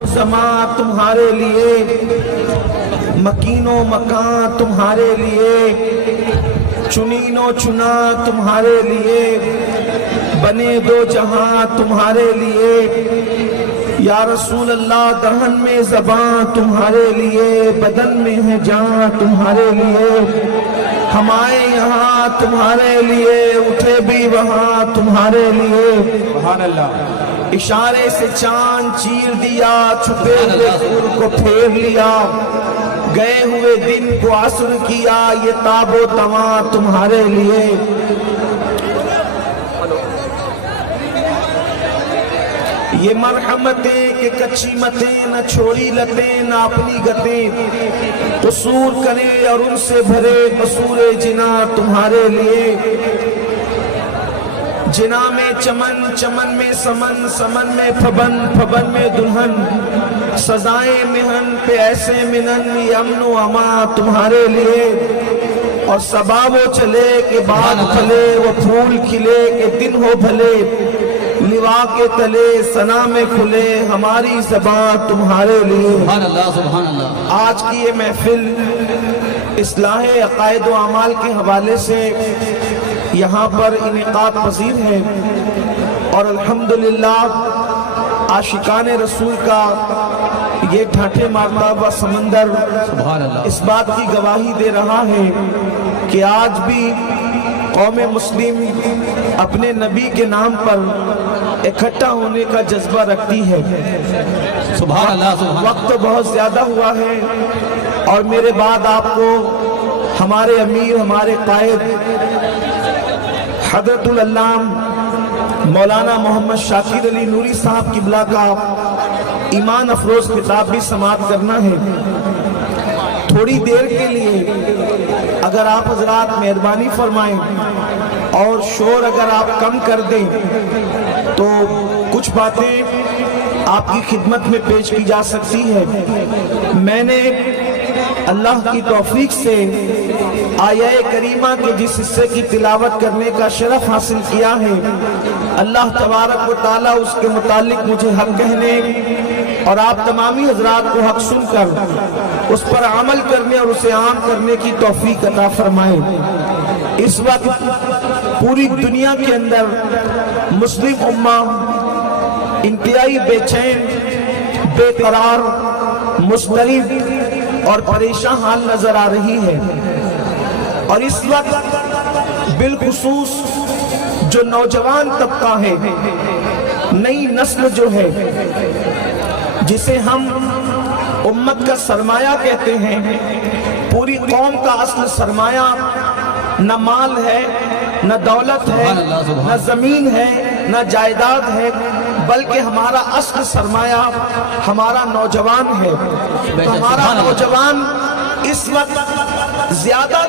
زمان تمہارے لیے، مکین و مکان تمہارے لیے، چنین و چنا تمہارے لیے، بنے دو جہاں تمہارے لیے، یا رسول اللہ دہن میں زبان تمہارے لیے، بدن میں ہے جان تمہارے لیے، ہم آئے یہاں تمہارے لیے، اٹھے بھی وہاں تمہارے لیے۔ سبحان اللہ۔ اشارے سے چاند چیر دیا، چھپے ہوئے سر کو پھیر لیا، گئے ہوئے دن کو عصر کیا، یہ تاب و تواں تمہارے لیے۔ یہ مرحمتیں کہ کچی متیں، نہ چھوڑی لتیں نہ اپنی گتیں، قصور کرے اور ان سے بھرے قصور جنا تمہارے لیے۔ جنا میں چمن، چمن میں سمن، سمن میں پھبن، پھبن میں دلہن، سزائیں مہن پہ ایسے منن، یہ امن و امان تمہارے لیے۔ اور صبا وہ چلے کہ باد پھلے، وہ پھول کھلے کہ دن ہو بھلے، لوا کے تلے ثنا میں کھلے ہماری زبان تمہارے لیے۔ سبحان اللہ، سبحان اللہ۔ آج کی یہ محفل اصلاح عقائد و اعمال کے حوالے سے یہاں پر انعقاد پذیر ہے، اور الحمدللہ عاشقان رسول کا یہ ڈھانٹے مارتا ہوا سمندر اس بات کی گواہی دے رہا ہے کہ آج بھی قوم مسلم اپنے نبی کے نام پر اکٹھا ہونے کا جذبہ رکھتی ہے۔ سبحان اللہ۔ وقت تو بہت زیادہ ہوا ہے، اور میرے بعد آپ کو ہمارے امیر، ہمارے قائد حضرت العلامہ مولانا محمد شاکر علی نوری صاحب قبلہ کا ایمان افروز خطاب بھی سماعت کرنا ہے۔ تھوڑی دیر کے لیے اگر آپ حضرات مہربانی فرمائیں اور شور اگر آپ کم کر دیں تو کچھ باتیں آپ کی خدمت میں پیش کی جا سکتی ہے۔ میں نے اللہ کی توفیق سے آیہ کریمہ کے جس حصے کی تلاوت کرنے کا شرف حاصل کیا ہے، اللہ تبارک و تعالیٰ اس کے متعلق مجھے حق کہنے اور آپ تمامی حضرات کو حق سن کر اس پر عمل کرنے اور اسے عام کرنے کی توفیق عطا فرمائے۔ اس وقت پوری دنیا کے اندر مسلم امہ انتہائی بے چین، بے قرار، مضطرب اور پریشان حال نظر آ رہی ہے، اور اس وقت بالخصوص جو نوجوان طبقہ ہے، نئی نسل جو ہے، جسے ہم امت کا سرمایہ کہتے ہیں، پوری قوم کا اصل سرمایہ نہ مال ہے، نہ دولت ہے، نہ زمین ہے، نہ جائیداد ہے، بلکہ ہمارا اصل سرمایہ ہمارا نوجوان ہے۔ تو ہمارا نوجوان اس وقت زیادہ،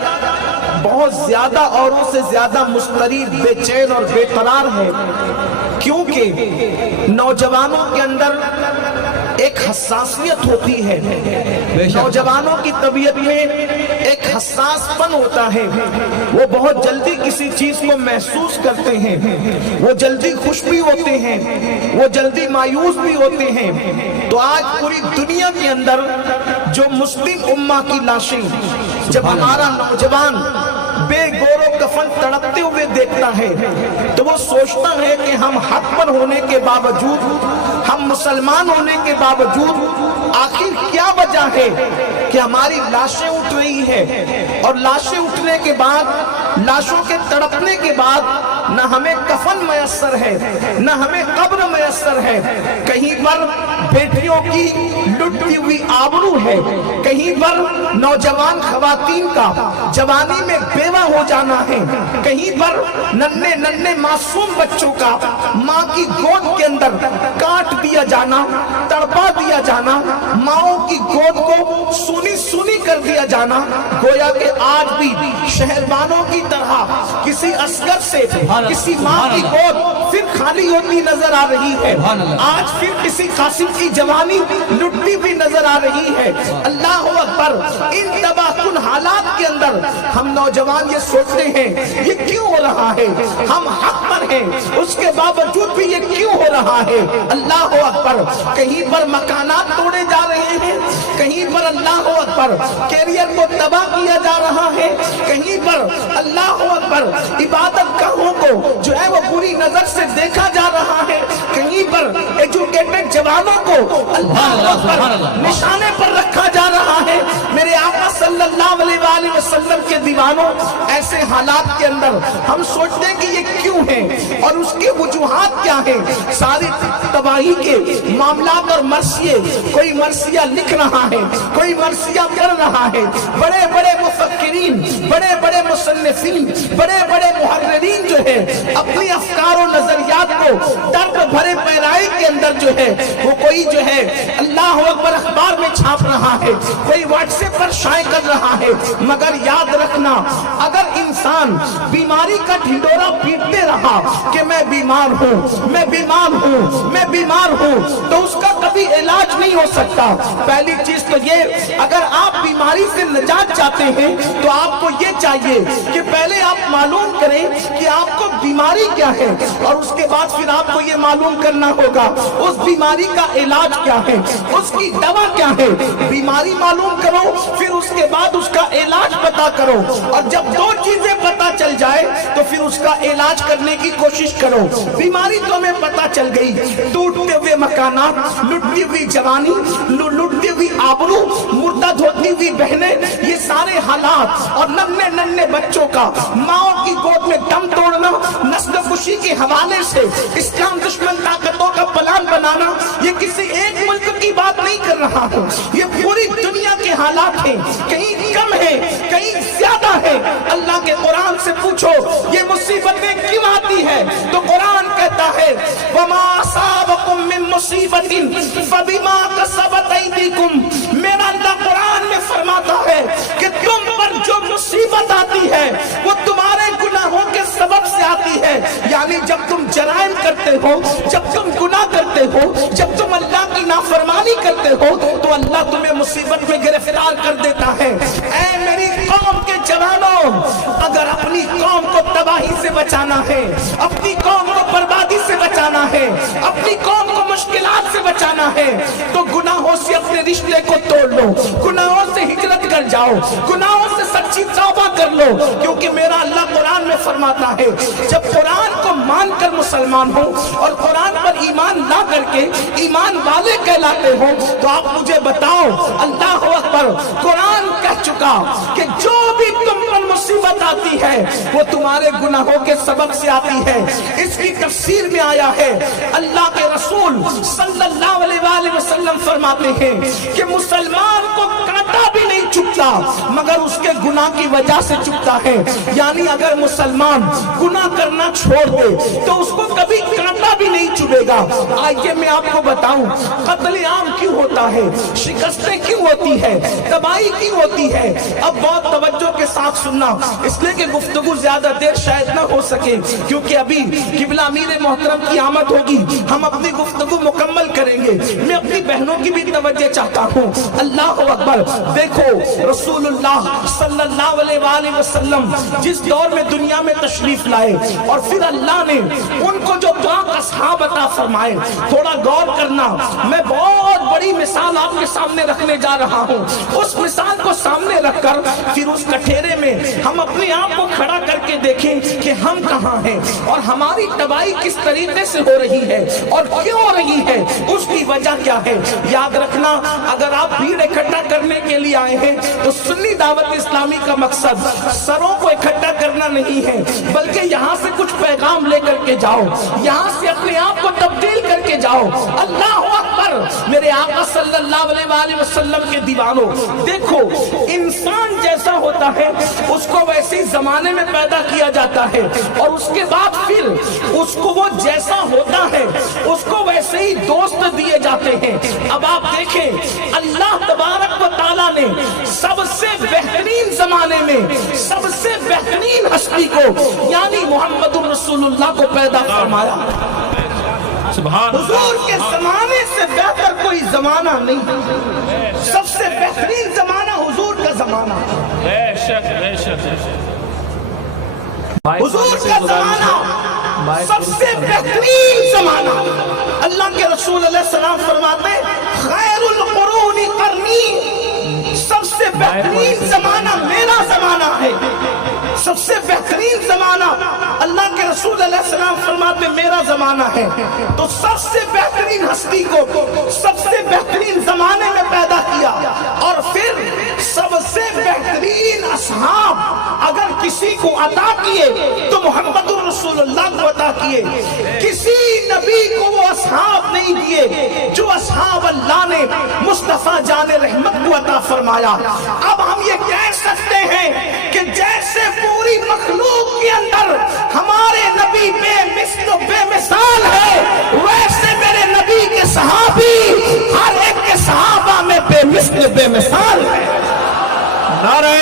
بہت زیادہ اوروں سے زیادہ مضطرب، بے چین اور بے قرار ہے، کیونکہ نوجوانوں کے اندر ایک حساسیت ہوتی ہے، نوجوانوں کی طبیعت میں ایک حساس پن ہوتا ہے، وہ بہت جلدی کسی چیز کو محسوس کرتے ہیں، وہ جلدی خوش بھی ہوتے ہیں، وہ جلدی مایوس بھی ہوتے ہیں۔ تو آج پوری دنیا کے اندر جو مسلم امہ کی لاشیں جب ہمارا نوجوان بے گور و کفن تڑپتے ہوئے دیکھتا ہے تو وہ سوچتا ہے کہ ہم حق پر ہونے کے باوجود، ہم مسلمان ہونے کے باوجود آخر کیا وجہ ہے کہ ہماری لاشیں اٹھ رہی ہے، اور لاشیں اٹھنے کے بعد، لاشوں کے تڑپنے کے بعد نہ ہمیں کفن میسر ہے، نہ ہمیں قبر میسر ہے، کہیں پر بیٹیوں کی لٹتی ہوئی آبرو ہے، کہیں پر نوجوان خواتین کا جوانی میں بیوہ ہو جانا ہے، کہیں پر ننھے ننھے معصوم بچوں کا ماں کی گود کے اندر کاٹ دیا جانا، تڑپا دیا جانا، ماؤں کی گود کو سونی سونی کر دیا किया जाना गोया कि आज भी शहरबानों की तरह किसी असगर से किसी माँ की गोद फिर खाली होती नजर आ रही है। आज फिर किसी कासिम की जवानी लुटती भी नजर आ रही है। अल्लाह अकबर। इन तबाहकुन हालात के अंदर हम नौजवान ये सोचते हैं ये क्यों हो रहा है, हम हक पर हैं, उसके बावजूद भी ये क्यों हो रहा है। अल्लाह अकबर। कहीं पर मकानात तोड़े जा रहे हैं, कहीं पर अल्लाह अकबर कैरियर को तबाह किया जा रहा है, कहीं पर अल्लाह अकबर इबादत गाहों को जो है वो बुरी नजर से देखा जा रहा है, कहीं पर एजुकेटेड जवानों को अल्लाह अकबर निशाने पर रखा जा रहा है। मेरे आका सल्लल्लाहु अलैहि वसल्लम के दीवानों, ऐसे हालात के अंदर हम सोचते हैं कि ये क्यों है और उसकी वजूहात क्या है। सारी तबाही के मामलात और मर्सिये, कोई मर्सिया लिख रहा है, कोई मर्सिया कर रहा है। बड़े बड़े मुफक्किरीन, बड़े बड़े मुसन्निफीन, बड़े बड़े मुहर्रिरीन जो है अपनी अफकार और नजरियात को दर्द भरे पैराई के अंदर जो है वो कोई जो है अल्लाह अकबर अखबार में छाप रहा है, कोई व्हाट्सएप पर शाये कर रहा है। मगर याद रखना, अगर इंसान बीमारी का ढिंडोरा पीटते रहा कि मैं बीमार हूँ, मैं बीमार हूँ, मैं बीमार हूँ, तो उसका कभी इलाज नहीं हो सकता। पहली चीज तो ये, अगर आप बीमारी से निजात चाहते हैं तो आपको ये चाहिए कि पहले आप मालूम करें कि आपको बीमारी क्या है और उसके बाद फिर आपको ये मालूम करना होगा उस बीमारी का इलाज क्या है, उसकी दवा क्या है। बीमारी मालूम करो, फिर उसके बाद उसका इलाज पता करो, और जब दो चीजें पता चल जाए तो फिर उसका इलाज करने की कोशिश करो। बीमारी तो हमें पता चल गई, टूटते हुए मकानात, लुटती हुई जवानी, लुटती हुई आबरू, मुर्दा धोती हुई बहनें, ये सारे हालात, और नन्हे नन्हे बच्चों का माओ की गोद में दम तोड़ना, नस्ल कुशी के हवाले से इस्लाम दुश्मन ताकतों का प्लान बनाना, ये किसी एक मुल्क की बात नहीं कर रहा हूँ, ये पूरी दुनिया के हालात हैं। कहीं कम है, कहीं ज्यादा है। अल्लाह के कुरान से पूछो ये मुसीबतें क्यों आती है, तो कुरान कहता है वमा असाबकुम मिन मुसीबतिन फबिमा कसबत ऐदीकुम। मेरा अल्लाह कुरान में फरमाता है कि तुम पर जो मुसीबत आती है वो तुम्हारे गुनाहों के सबब से आती है। यानी जब तुम जराइम करते हो, जब तुम गुनाह करते हो, जब तुम अल्लाह की नाफरमानी करते हो तो अल्लाह तुम्हें मुसीबत में गिरफ्तार कर देता है। ऐ मेरी कौम के जवानों, अगर अपनी कौम को तबाही से बचाना है, अपनी कौम को बर्बादी से बचाना है, अपनी कौम को मुश्किलात से बचाना है, तो गुनाहों से अपने रिश्ते को तोड़ लो, गुनाहों से हिजरत कर जाओ, गुनाहों से सच्ची तौबा कर लो। क्योंकि मेरा अल्लाह कुरान में फरमाता है जब कुरान को मानकर मुसलमान हो और कुरान पर ईमान ला करके ईमान वाले कहलाते हो, तो आप मुझे बताओ, अल्लाह अकबर, कुरान कह चुका कि जो भी तुम पर मुसीबत आती है वो तुम्हारे गुनाहों के सबब से आती है। इसकी तफसीर में आया है, अल्लाह के रसूल सल्लल्लाहु अलैहि वसल्लम फरमाते हैं कि मुसलमान को कांटा भी नहीं चुभता मगर उसके गुनाह की वजह से चुभता है। यानी अगर मुसलमान गुनाह करना छोड़ दे तो उसको कभी कांटा भी नहीं चुभेगा। आइए मैं आपको बताऊं, कत्ल आम क्यों होता है, शिकस्तें क्यों होती है, तबाही क्यों होती है। अब बहुत तवज्जो के साथ सुनना, इसलिए कि गुफ्तगू ज्यादा देर शायद ना हो सके, क्योंकि अभी किबला अमीर मोहतरम की आमद होगी, हम अपनी गुफ्तगू मुकम्मल करेंगे। मैं अपनी बहनों की भी तवज्जो चाहता हूँ। अल्लाह अकबर। देखो रसूलुल्लाह सल्लल्लाहु अलैहि वसल्लम जिस दौर में दुनिया में तशरीफ लाए और फिर अल्लाह ने उनको जो पाक असहाब अता फरमाए, थोड़ा गौर करना। मैं बहुत बड़ी मिसाल आपके सामने रखने जा रहा हूँ। उस मिसाल को सामने रखकर फिर उस कठेरे में हम अपने आप को खड़ा करके देखें कि हम कहाँ हैं और हमारी तबाही किस तरीके से हो रही है और क्यों हो रही है, उसकी वजह क्या है। याद रखना, अगर आप भीड़ इकट्ठा करने के लिए आए हैं तो सुन्नी दावत इस्लामी का मकसद सरों को इकट्ठा करना नहीं है, बल्कि यहाँ से कुछ पैगाम लेकर के जाओ, यहाँ से अपने आप को तब्दील करके जाओ। अल्लाह अकबर। मेरे आका सल्लल्लाहु अलैहि वसल्लम के दीवानों, देखो इंसान जैसा होता है उसको वैसे ही जमाने में पैदा किया जाता है और उसके बाद फिर उसको वो जैसा होता है उसको वैसे ही दोस्त दिए जाते हैं। अब आप देखें, अल्लाह तबारक व तआला اللہ نے سب سے بہترین زمانے میں سب سے بہترین ہستی کو یعنی محمد رسول اللہ کو پیدا فرمایا. حضور کے زمانے سے بہتر کوئی زمانہ نہیں. سب سے بہترین زمانہ حضور کا زمانہ. حضور کا زمانہ سب سے بہترین زمانہ. اللہ کے رسول علیہ السلام فرماتے خیر القرون قرنی، سب سے بہترین زمانہ میرا زمانہ ہے. سب سے بہترین زمانہ اللہ کے رسول علیہ السلام فرماتے میرا زمانہ ہے. تو سب سے بہترین ہستی کو سب سے بہترین زمانے میں پیدا کیا. اور پھر سب سے بہترین اصحاب اگر کسی کو عطا کیے تو محمد رسول اللہ کو عطا کیے. کسی نبی کو وہ اصحاب نہیں دیے جو اصحاب اللہ نے مصطفیٰ جان رحمت کو عطا فرمایا. اب ہم یہ کہہ سکتے ہیں کہ جیسے پوری مخلوق کے اندر ہمارے نبی بے مثل و بے مثال ہے، ویسے میرے نبی کے صحابی ہر ایک کے صحابہ میں بے مثل بے مثال ہے. نعرہ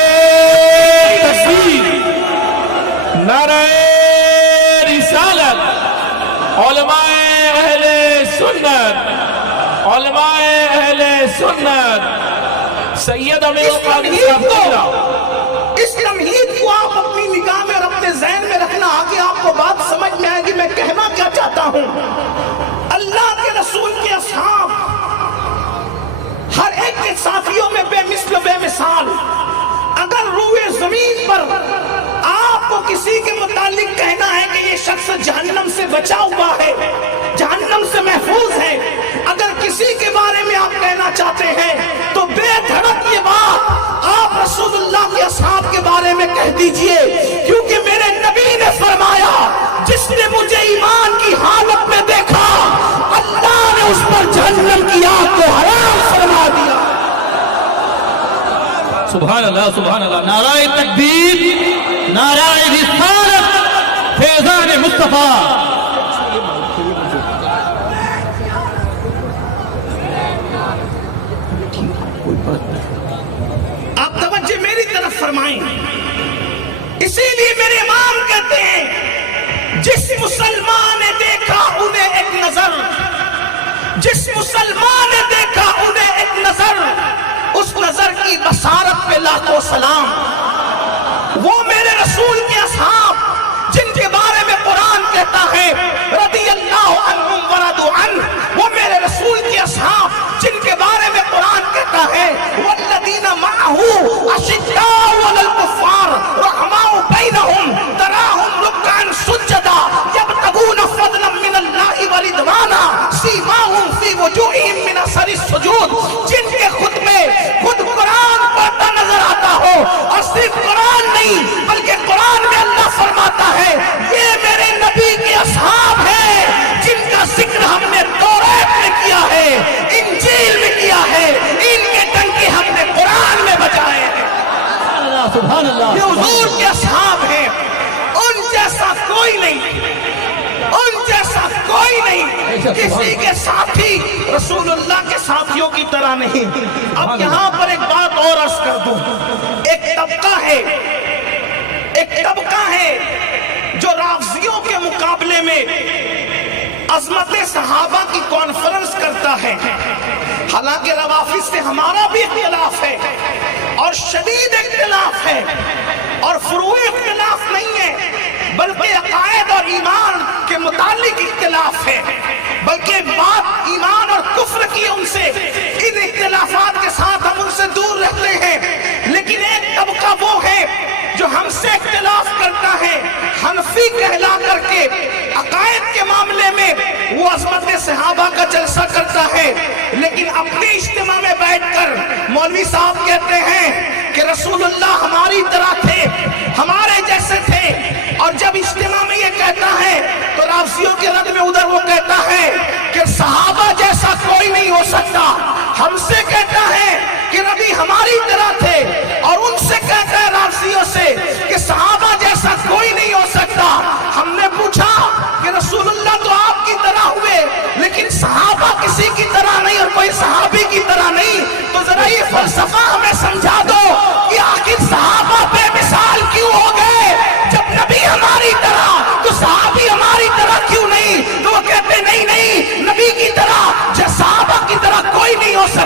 تکبیر، نعرہ رسالت. علماء اہل سنت، علماء اہل سنت، سید امیر القادری صاحب. اس تمہید کو آپ اپنی نگاہ میں اور اپنے ذہن میں رکھنا، آگے آپ کو بات سمجھ میں آئے گی میں کہنا کیا چاہتا ہوں. اللہ کے رسول کے اصحاب ہر ایک کے ساتھیوں میں بے مثل بے مثال. اگر روئے زمین پر آپ کو کسی کے متعلق کہنا ہے کہ یہ شخص جہنم سے بچا ہوا ہے، جہنم سے محفوظ ہے، اگر کسی کے بارے میں آپ کہنا چاہتے ہیں تو بے دھڑک یہ بات آپ رسول اللہ کے اصحاب کے بارے میں کہہ دیجئے. کیونکہ میرے نبی نے فرمایا جس نے مجھے ایمان کی حالت میں دیکھا اللہ نے اس پر جہنم کی آگ کو حرام فرما دیا. سبحان اللہ، سبحان اللہ. نعرہ تکبیر، نعرہ رسالت، فیضان مصطفیٰ. آپ توجہ میری طرف فرمائیں. اسی لیے میرے امام کہتے ہیں جس مسلمان نے دیکھا انہیں ایک نظر، جس مسلمان نے دیکھا انہیں ایک نظر، اس نظر کی بصارت پہ لاکھوں سلام. وہ میرے رسول کے اصحاب جن کے بارے میں قرآن کہتا ہے رضی اللہ عنہم ورضوا عنہ، وہ میرے رسول کے اصحاب جن کے بارے میں قرآن کہتا ہے والذین معہ اشداء علی الکفار رحماء بینہم تراہم رکعا سجدا یبتغون فضلا من اللہ ورضوانا سیماہم فی وجوہہم من اثر السجود. جن کے خود میں خود قرآن پڑھتا نظر آتا ہو اور صرف قرآن نہیں بلکہ قرآن میں اللہ فرماتا ہے یہ میرے نبی کے اصحاب ہیں جن کا ذکر ہم نے توریت میں کیا ہے، انجیل میں کیا ہے، ان کے ڈنکے ہم نے قرآن میں بجائے ہیں. سبحان اللہ. یہ حضور کے اصحاب ہیں، ان جیسا کوئی نہیں، ان جیسا کوئی نہیں. کسی کے ساتھی رسول اللہ کے ساتھیوں کی طرح نہیں. اب یہاں پر ایک بات اور عرض کر دوں. ایک طبقہ ہے جو رافضیوں کے مقابلے میں عظمت صحابہ کی کانفرنس کرتا ہے. حالانکہ روافض سے ہمارا بھی اختلاف ہے اور شدید اختلاف ہے اور فروع اختلاف نہیں ہے بلکہ عقائد اور ایمان کے متعلق اختلاف ہے. بلکہ بات ایمان اور کفر کی ان سے ان اختلافات کے ساتھ ہم ان سے دور رہتے ہیں. لیکن ایک طبقہ وہ ہے جو ہم سے اختلاف کرتا ہے، حنفی کہلا کر کے عقائد کے معاملے میں وہ عظمت صحابہ کا جلسہ کرتا ہے، لیکن اپنے اجتماع میں بیٹھ کر مولوی صاحب کہتے ہیں کہ رسول اللہ ہماری طرح تھے، ہمارے جیسے تھے. اور جب اجتماع میں یہ کہتا ہے تو رافضیوں کے رد میں ادھر وہ کہتا ہے کہ صحابہ جیسا کوئی نہیں ہو سکتا. ہم سے کہتا ہے کہ نبی ہماری طرح تھے اور ان سے کہتا ہے رافضیوں سے کہ صحابہ جیسا کوئی نہیں ہو سکتا. ہم نے پوچھا کہ رسول اللہ تو آپ کی طرح ہوئے لیکن صحابہ کسی کی طرح نہیں اور کوئی صحابی کی طرح نہیں، تو ذرا یہ فلسفہ ہمیں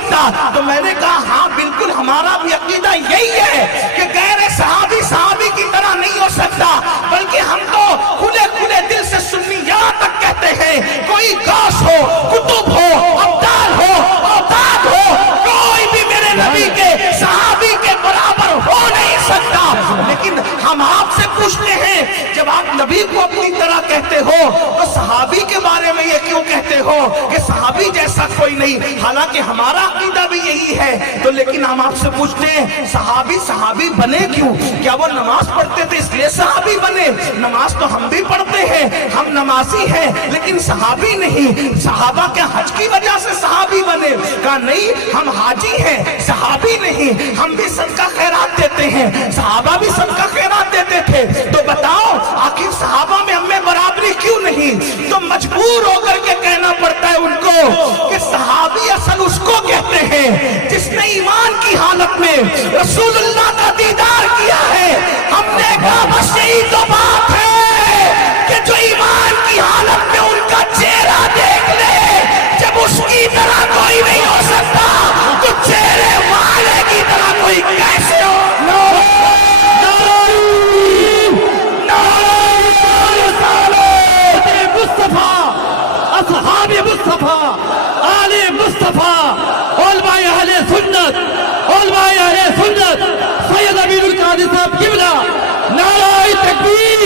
सकता। तो मैंने कहा हाँ बिल्कुल, हमारा भी अकीदा यही है कि गैर सहाबी सहाबी की तरह नहीं हो सकता, बल्कि हम तो खुले खुले दिल से सुन्नी यहाँ तक कहते हैं, कोई गौस हो, कुतुब हो, अब्दाल हो, औताद हो, कोई भी मेरे नबी के सहाबी के बराबर हो नहीं सकता। लेकिन हम आपसे पूछते हैं, जब आप नबी को अपनी तरह कहते हो तो सहाबी के बारे में ये क्यों कहते हो कि सहाबी जैसा कोई नहीं? हालांकि हमारा अकीदा भी यही है। तो लेकिन हम आपसे पूछते हैं, सहाबी सहाबी बने क्यों? क्या वो नमाज पढ़ते थे इसलिए सहाबी बने? नमाज तो हम भी पढ़ते हैं, हम नमाजी हैं, लेकिन सहाबी नहीं। सहाबा क्या हज की वजह से सहाबी बने? कहा नहीं, हम हाजी हैं, सहाबी नहीं। हम भी सदका खैरात देते हैं, सहाबा भी सदका खैरात देते थे। तो बताओ आखिर सहाबा में हमें बराबरी क्यों नहीं? तो मजबूर होकर के कहना पड़ता है उनको कि सहाबी असल उसको कहते हैं जिसने ईमान की हालत में रसूलुल्लाह का दीदार किया है। हमने कहा बस यही तो बात है कि जो ईमान की हालत में उनका चेहरा देख ले, जब उसकी तरह कोई नहीं हो सकता तो चेहरे वाले की तरह कोई कैसे हो? असहाबे मुस्तफा, आले मुस्तफा, उलमाए अहले सुन्नत, उलमाए अहले सुन्नत, सैयद अमीरुल कादी साहब किबला, नाराए तकबीर,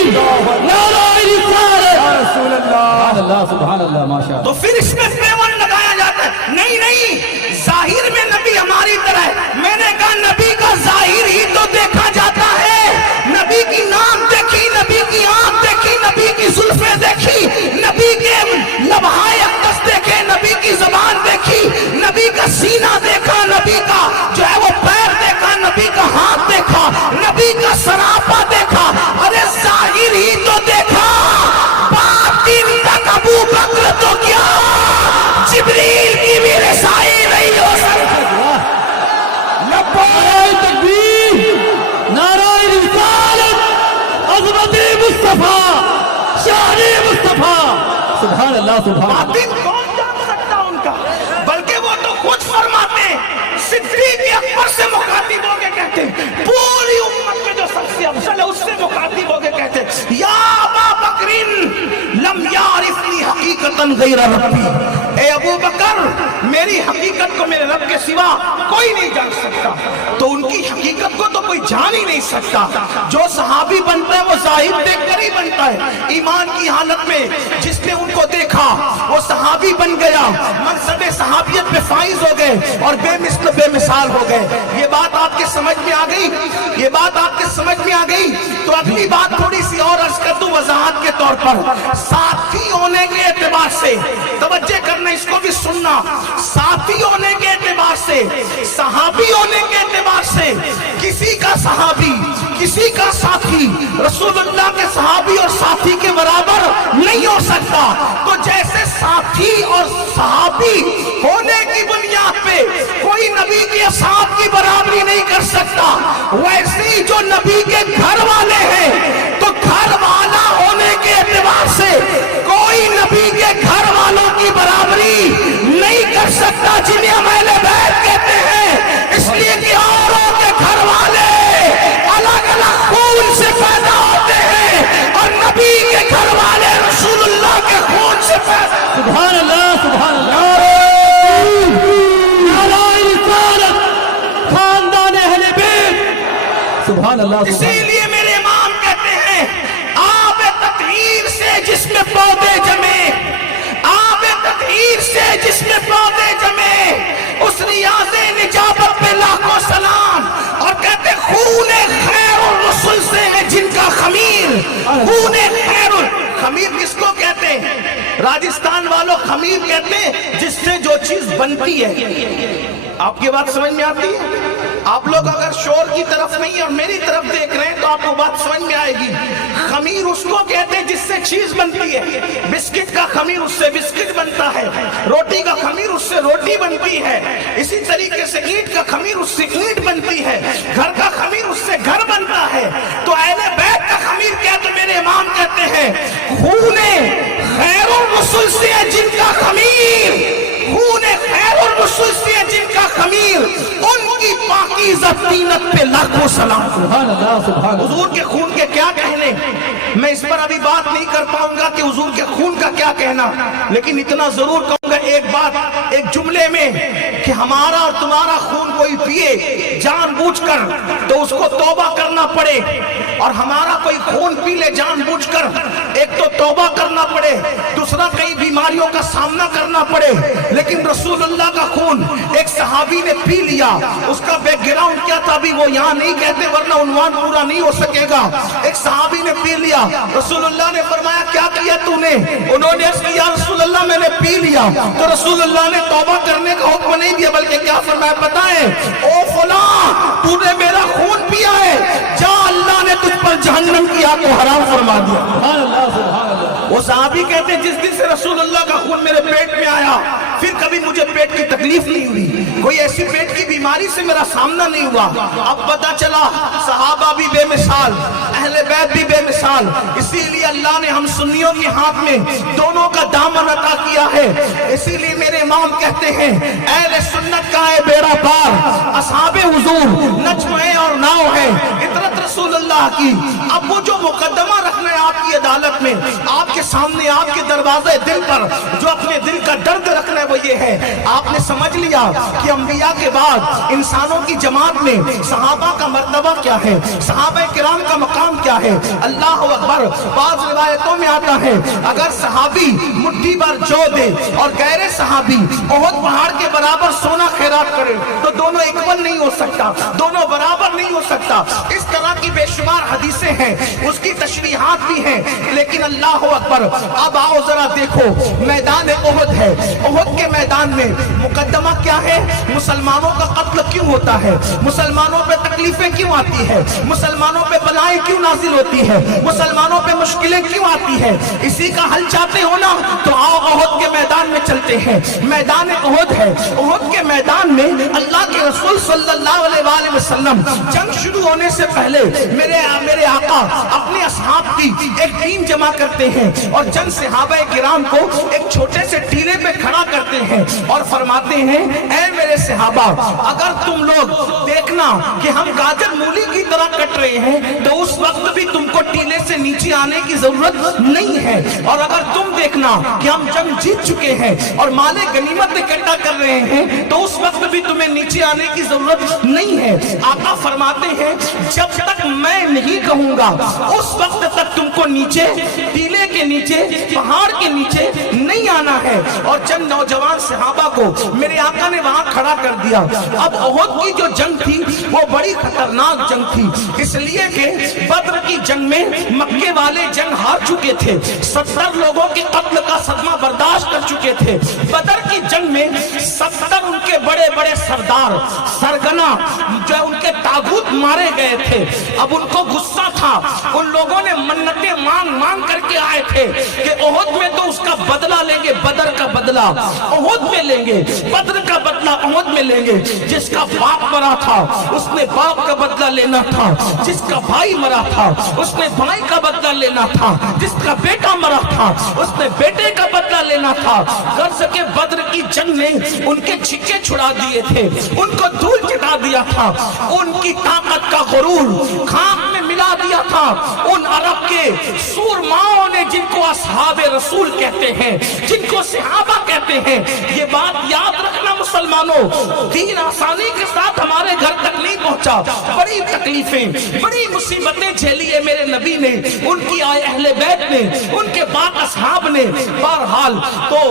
नाराए रिसालत, या रसूल अल्लाह, सुभान अल्लाह, माशाअल्लाह। तो फिर इसमें पेवन लगाया जाता है, नहीं नहीं, जाहिर में नबी हमारी तरह है। मैंने कहा नबी का जाहिर ही तो देखा जाता है। नबी की नाक देखी, नबी की आंख देखी, नबी की जुल्फें देखी, नबी के लम्हाए अक्स देखे, नबी की जुबान देखी, नबी का सीना देखा, नबी का जो है वो पैर देखा, नबी का हाथ देखा, नबी का सरापा देखा। अरे जाहिर ही तो देखा, बातिन तक अबू बकर तो क्या जिब्रील की भी रसाई नहीं हो सकती। नाराए तकबीर, नाराए रिसालत, अज़मते मुस्तफा, शाने मुस्तफा, सुभान अल्लाह, सुभान अल्लाह। बातिन कौन जान सकता उनका? बल्कि वो तो खुद फरमाते, सिद्दीक अकबर से मुखातिब होके कहते, पूरी उम्मत में जो सबसे अफजल है उससे मुखातिब होके कहते, या अबा बकरिन लम यारिफनी हकीकतन गैर रब्बी। ए अबू बकर, मेरी हकीकत को मेरे रब के सिवा कोई नहीं जान सकता। तो उनकी हकीकत को तो कोई जान ही नहीं सकता। जो सहाबी बनता है वो जाहिर देखकर ही बनता है। ईमान की हालत में जिसने उनको देखा वो सहाबी बन गया, मनसबे सहाबियत पे फाइज हो गए और बेमिसल बेमिसाल हो गए। ये बात आपके समझ में आ गई? ये बात आपके समझ में आ गई? तो अगली बात थोड़ी सी और अर्ज कर दूं वजाहत के तौर पर। साथी होने के एतबार से, तवज्जो करना, इसको भी सुनना, साथी होने के एतबार से, सहाबी होने के एतबार से किसी का सहाबी, किसी का साथी रसूलुल्लाह के सहाबी और साथी के बराबर नहीं हो सकता। तो जैसे साथी और सहाबी होने की बुनियाद पे कोई नबी के असहाब की बराबरी नहीं कर सकता, वैसे ही जो नबी के घर वाले हैं तो घर वाला होने के एतबार से कोई नबी के घर वालों की बराबरी नहीं कर सकता, जिन्हें हम अहले बैत कहते हैं। इसलिए कि औरों के घर वाले अलग अलग खून से पैदा होते हैं और नबी के घर वाले रसूलुल्लाह के खून से पैदा। सुभान अल्लाह, सुभान अल्लाह। नाराए रिसालत, खानदान अहले बैत, सुभान अल्लाह। इसीलिए मेरे इमाम कहते हैं, आब तत्हीर से जिसमें पौधे जमे, आब तत्हीर से जिसमें पौधे जमे, उस रियाज़े निजाबत पे लाखों सलाम। और कहते खूने खैरुल रसूल से है जिनका खमीर, खूने खैरुल, खमीर किसको कहते हैं? राजस्थान वालों खमीर कहते हैं जिससे जो चीज बनती है। आपकी बात समझ में आती है? आप लोग अगर शोर की तरफ नहीं और मेरी तरफ देख रहे हैं तो आपको बात समझ में आएगी। खमीर उसको कहते हैं जिससे चीज बनती है। बिस्किट का खमीर उससे बिस्किट बनता है, रोटी का खमीर उससे रोटी बनती है, इसी तरीके से ईंट का खमीर उससे ईंट बनती है, घर का खमीर उससे घर बनता है। तो अहले बैत का खमीर क्या? तो मेरे इमाम कहते हैं खूने खैरुल रसूल से जिनका खमीर, खूने खैरुल रसूल से जिनका का खमीर, उनकी पाकीज़ा तीनत पे लाखों सलाम। सुभान अल्लाह, सुभान अल्लाह। हुजूर के खून के क्या कहने, मैं इस पर अभी बात नहीं कर पाऊंगा कि हुजूर के खून का क्या कहना, लेकिन इतना जरूर कहूंगा एक बात एक जुमले में कि हमारा और तुम्हारा खून कोई पिए जानबूझकर तो उसको तौबा करना पड़े, और हमारा कोई खून पी ले जानबूझकर एक तो तौबा करना पड़े, दूसरा कई बीमारियों का सामना करना पड़े। लेकिन रसूलुल्लाह का खून एक सहाबी ने पी लिया, उसका बैकग्राउंड क्या था अभी वो यहाँ नहीं कहते वरना उन्वान पूरा नहीं हो सकेगा। एक सहाबी ने पी लिया, रसूलुल्लाह ने फरमाया क्या किया तूने? उन्होंने अर्ज़ किया रसूलुल्लाह मैंने पी लिया। तो रसूलुल्लाह ने तौबा करने का हुक्म नहीं दिया बल्कि क्या फरमाया पता है? ओ फला तूने मेरा खून पिया है, जा अल्लाह ने तुझ पर जहन्नम की आग को हराम फरमा दिया। सुभान अल्लाह, सुभान अल्लाह। वो सहाबी कहते जिस दिन से रसूलुल्लाह का खून मेरे पेट में आया फिर कभी मुझे पेट की तकलीफ नहीं हुई, कोई ऐसी पेट की बीमारी से मेरा सामना नहीं हुआ। अब पता चला सहाबा भी बेमिसाल, अहले बैत भी बेमिसाल, इसीलिए अल्लाह ने हम सुन्नियों के हाथ में दोनों का दामन अता किया है। इसीलिए मेरे इमाम कहते हैं अहले सुन्नत का है बेड़ा पार, असहाबे हुजूर नज्म और नाव है इतरत रसूलुल्लाह की। अब वो जो मुकद्दमा रखना है आपकी अदालत में, आपके सामने आपके दरवाजे दिल पर जो अपने दिल का दर्द रखना है वो ये है, आपने समझ लिया कि अंबिया के बाद इंसानों की जमात में सहाबा का मर्तबा क्या है, सहाबा किराम का मकाम क्या है। अल्लाह अकबर। बाज़ रिवायतों में आता है अगर सहाबी मुट्ठी भर जौ दे और गैर सहाबी ओहद पहाड़ के बराबर सोना खैरात करे तो दोनों इक्वल नहीं हो सकता, दोनों बराबर नहीं हो सकता। इस तरह की बेशुमार हदीसें हैं, उसकी तशरीहात भी हैं, लेकिन अल्लाह अकबर। अब आओ जरा देखो मैदान ओहद है, ओहद के मैदान में मुकद्दमा क्या है, मुसलमानों का कत्ल क्यों होता है, मुसलमानों पे तकलीफें क्यों आती है, मुसलमानों पे बलाएं क्यों नाजिल होती है, मुसलमानों पे मुश्किलें क्यों आती है। इसी का हल चाहते हो ना तो आओ ओहद के मैदान में चलते हैं। मैदान ओहद है, ओहद के मैदान में अल्लाह के रसूल सल्लल्लाहु अलैहि वसल्लम जंग शुरू होने से पहले मेरे आका अपने असहाब की एक टीम जमा करते हैं और चंद सहाबाए किराम को एक छोटे से टीले पे खड़ा करते हैं और फरमाते हैं ऐ मेरे सहाबा अगर तुम लोग देखना कि हम गाजर मूली की तरह कट रहे हैं तो उस वक्त भी तुमको टीले से नीचे आने की जरूरत नहीं है, और अगर तुम देखना कि हम जंग जीत चुके हैं और माले गनीमत इकट्ठा कर रहे हैं तो उस वक्त भी तुम्हें नीचे आने की जरूरत नहीं है। आका फरमाते हैं जब तक मैं नहीं कहूंगा उस वक्त तक तुमको नीचे टीले के नीचे पहाड़ के नीचे नहीं आना है। और चंद नौजवान सहाबा को मेरे आका ने वहां खड़ा कर दिया। अब ओहद की जो जंग थी वो बड़ी खतरनाक जंग थी, इसलिए कि बद्र की जंग में मक्के वाले जंग हार चुके थे, 70 लोगों के कत्ल का सदमा बर्दाश्त कर चुके थे। बदर की जंग में 70 उनके बड़े बड़े सरदार सरगना जो उनके ताबूत मारे गए थे। अब उनको गुस्सा था, उन लोगों ने मन्नतें मांग मांग करके आए थे कि ओहद में तो उसका बदला लेंगे, बदर का बदला ओहद में लेंगे, बदर का बदला ओहद में लेंगे। जिसका बाप मरा था उसने बाप का बदला लेना था, जिसका भाई मरा था उसने भाई का बदला लेना था, जिसका बेटा मरा था उसने बेटे का बदला लेना था। गर्ज के बद्र की जंग में उनके छिक्के छुड़ा दिए थे, उनको धूल चटा दिया था, उनकी ताकत का गुरूर खाक में मिला दिया था। उन अरब के सूरमाओं ने जिनको असहाबे रसूल कहते हैं, जिनको सहाबा कहते हैं, ये बात याद रखना मुसलमानों, दीन आसानी के साथ हमारे घर तक नहीं पहुंचा, बड़ी तकलीफें बड़ी मुसीबतें झेली है मेरे नबी ने, उनकी आए अहले बैत ने, उनके बाद असहाब ने। बहरहाल तो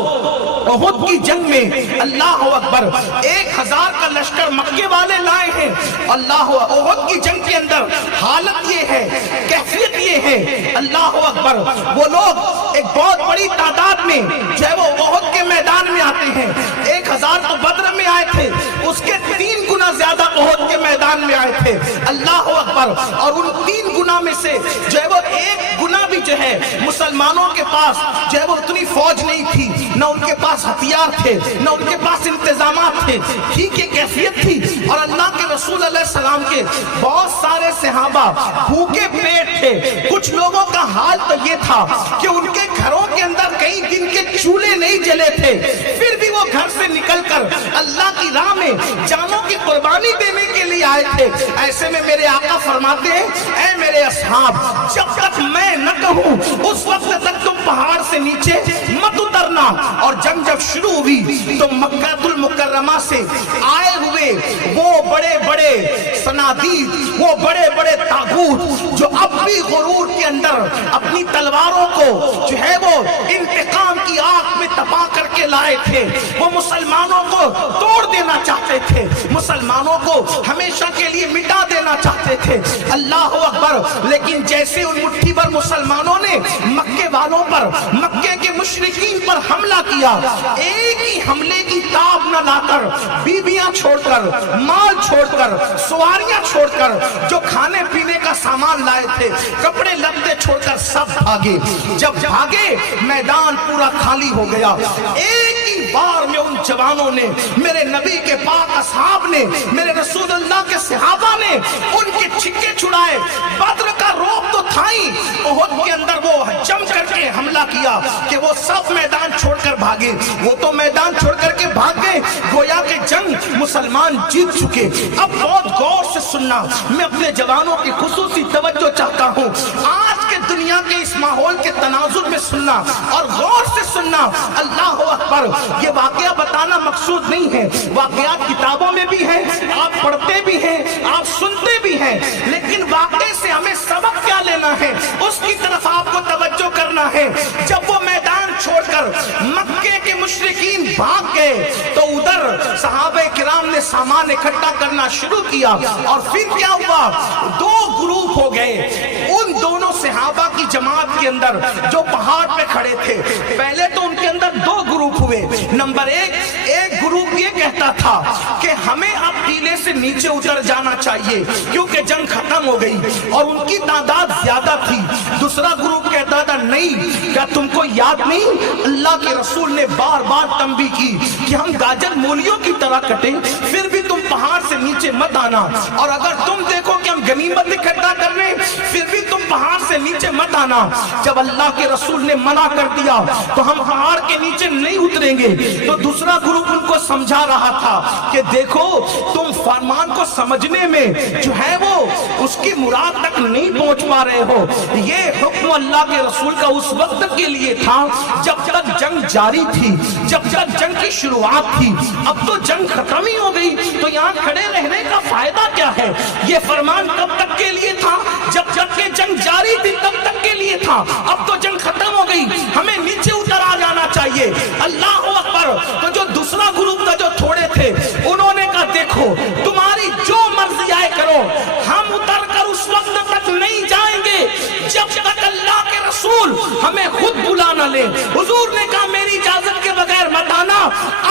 ओहद की जंग में अल्लाह अकबर 1000 का लश्कर मक्के वाले लाए हैं। अल्लाह ओहद की जंग के अंदर हालत ये है, कैफियत ये है, अल्लाह अकबर वो लोग एक बहुत बड़ी तादाद में जो है वो ओहद के मैदान में आते हैं। 1000 तो बद्र में आए थे, उसके 3 गुना ज्यादा ओहद के मैदान में आए थे। अल्लाह अकबर। और उन 3 गुना में से जो है वो 1 गुना भी जो है मुसलमानों के पास जो है वो उतनी फौज नहीं थी, न उनके पास हथियार थे, न उनके पास इंतजामात थे, ठीक है कैफियत थी। और अल्लाह के रसूल अलैहि सलाम के बहुत सारे सहाबा भूखे पेट थे। कुछ लोगों का हाल तो ये था कि उनके घरों के अंदर कई दिन के चूल्हे नहीं जले थे, फिर भी वो घर से निकलकर अल्लाह की राह में जानों की कुर्बानी देने के लिए आए थे। ऐसे में मेरे आका फरमाते हैं, ऐ मेरे असहाब, जब तक मैं न कहूं उस वक्त तक तुम पहाड़ से नीचे मत उतरना। और जंग जब शुरू हुई तो मक्कातुल मुकर्रमा से आए हुए वो बड़े बड़े सनादीद, वो बड़े बड़े तागूत जो अब भी गुरूर के अंदर अपनी तलवारों को जो है वो इंतकाम की आग में तपा करके लाए थे, वो मुसलमानों को तोड़ देना चाहते थे, मुसलमानों को हमेशा के लिए मिटा देना चाहते थे। अल्लाह अकबर। लेकिन जैसे उन मुट्ठी भर मुसलमानों ने मक्के वालों पर, मक्के के मुशरिकीन पर हमला किया, एक ही हमले की ताब न लाकर, बीबियां छोड़कर, माल छोड़कर, सवारियां छोड़कर, जो खाने पीने का सामान लाए थे, कपड़े लत्ते छोड़कर सब भागे। जब भागे मैदान पूरा खाली हो गया। एक ही बार में उन जवानों ने, मेरे नबी के पाक असहाब ने, मेरे रसूलुल्लाह के सहाबा ने उनके छिक्के छुड़ाए। बद्र का रोब तो था ही, उहुद के अंदर वो जम करके हमला किया कि वो सब मैदान छोड़कर भागे। वो तो मैदान छोड़ करके भाग गए, गोया के जंग मुसलमान जीत चुके। अब बहुत गौर से सुनना, मैं अपने जवानों की खुसूसी तवज्जो चाहता हूँ। आज के दुनिया के इस माहौल के तनाजुर में सुनना और गौर से सुनना। अल्लाह अकबर। ये वाकया बताना मकसूद नहीं है, वाकयात किताबों में भी है, आप पढ़ते भी हैं, आप सुनते भी हैं, लेकिन वाकये से हमें सबक क्या लेना है उसकी तरफ आपको तवज्जो करना है। जब वो मैदान छोड़कर मक्के के मुशरिकीन भाग गए तो उधर सहाबे किराम ने सामान इकट्ठा करना शुरू किया। और फिर क्या हुआ, दो ग्रुप हो गए उन दोनों सहाबा की जमात के अंदर जो पहाड़ पे खड़े थे। पहले तो उनके अंदर दो ग्रुप हुए। नंबर एक ग्रुप ये कहता था कि हमें अब टीले से नीचे उतर जाना चाहिए क्योंकि जंग खत्म हो गई और उनकी तादाद ज्यादा थी। दूसरा ग्रुप कहता था नहीं, क्या तुमको याद नहीं, अल्लाह के रसूल ने बार बार तंबी की कि हम गाजर मूलियों की तरह कटे, फिर भी तुम पहाड़ से नीचे मत आना, और अगर तुम देखो कि हम गनीमत इकट्ठा कर रहे फिर भी तुम पहाड़ से नीचे मत आना। जब अल्लाह के रसूल ने मना कर दिया तो हम पहाड़ के नीचे नहीं उतरेंगे। तो दूसरा ग्रुप उनको समझा रहा था कि देखो तुम फरमान को समझने में जो है वो उसकी मुराद तक नहीं पहुंच पा रहे हो। ये हुक्म अल्लाह के रसूल का उस वक्त के लिए था जब तक जंग जारी थी, जब तक जंग की शुरुआत थी। अब तो जंग खत्म ही हो गई, तो यहाँ खड़े रहने का फायदा क्या है। ये फरमान कब तक के लिए था, जब तक के जंग जारी थी तब तक के लिए था। अब तो जंग खत्म हो गई, हमें नीचे उतर आ जाना चाहिए। अल्लाह अकबर। तो जो दूसरा ग्रुप था जो थोड़े थे, उन्होंने कहा देखो तुम्हारी जो मर्जी आए करो, हम उतर कर उस वक्त तक नहीं जाएंगे जब तक अल्लाह के रसूल हमें खुद बुला न ले। हुजूर ने कहा मेरी इजाजत के बगैर मत आना,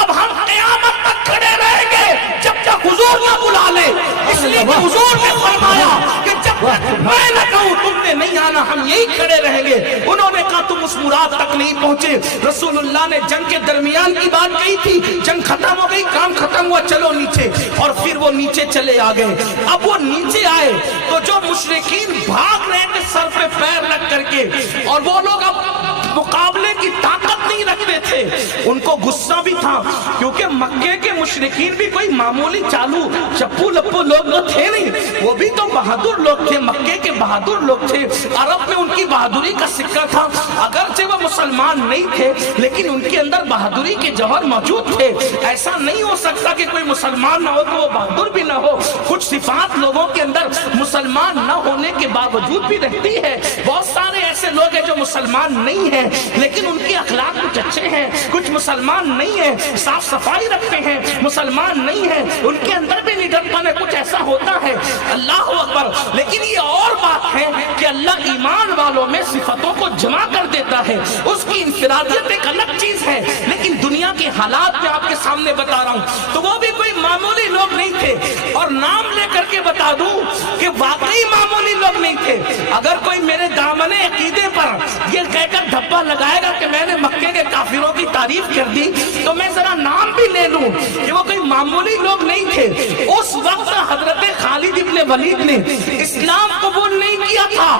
अब हम क़यामत तक खड़े रहेंगे जब तक हुजूर न बुला ले। इसलिए कि हुजूर ने फरमाया कि जब तक मैं न कहूं तुमने नहीं आना, हम यही खड़े रहेंगे। उन्होंने कहा तुम उस मुराद तक नहीं पहुंचे। रसूलुल्लाह ने जंग के दरमियान की बात कही थी, जंग खत्म हो गई, काम खत्म हुआ, चलो नीचे, और फिर वो नीचे चले आ गए। अब वो नीचे आए तो जो मुशरिकीन भाग रहे थे सर पे पैर रख करके, और वो लोग अब मुकाबले की ताकत नहीं रखते थे, उनको गुस्सा भी था क्योंकि मक्के के मुशरिकीन भी कोई मामूली चालू चप्पू लप्पू लोग तो थे नहीं, वो भी तो बहादुर लोग थे, मक्के के बहादुर लोग थे। अरब में उनकी बहादुरी का सिक्का था, अगरचे वो मुसलमान नहीं थे लेकिन उनके अंदर बहादुरी के जौहर मौजूद थे। ऐसा नहीं हो सकता कि कोई मुसलमान ना हो तो वो बहादुर भी ना हो। कुछ सिफात लोगों के अंदर मुसलमान न होने के बावजूद भी रहती है। बहुत सारे ऐसे लोग हैं जो मुसलमान नहीं है लेकिन उनके अखलाक कुछ अच्छे हैं। कुछ मुसलमान नहीं है, साफ सफाई रखते हैं, मुसलमान नहीं है, उनके अंदर भी निडरपन है, कुछ ऐसा होता है। अल्लाह अकबर। लेकिन ये और बात है कि अल्लाह ईमान वालों में सिफतों को जमा कर देता है, उसकी इंफरादियत एक अलग चीज है। लेकिन दुनिया के हालात में आपके सामने बता रहा हूं, तो वो भी कोई मामूली लोग नहीं थे। और नाम लेकर के बता दूं कि वाकई मामूली लोग नहीं थे। अगर कोई मेरे दामने अकीदे पर ये कहकर धब्बा लगाएगा कि मैंने मक्के के काफिरों की तारीफ कर दी, तो मैं जरा नाम भी ले लूं कि वो कोई मामूली लोग नहीं थे। उस वक्त हजरत खालिद ولید نے اسلام قبول نہیں کیا تھا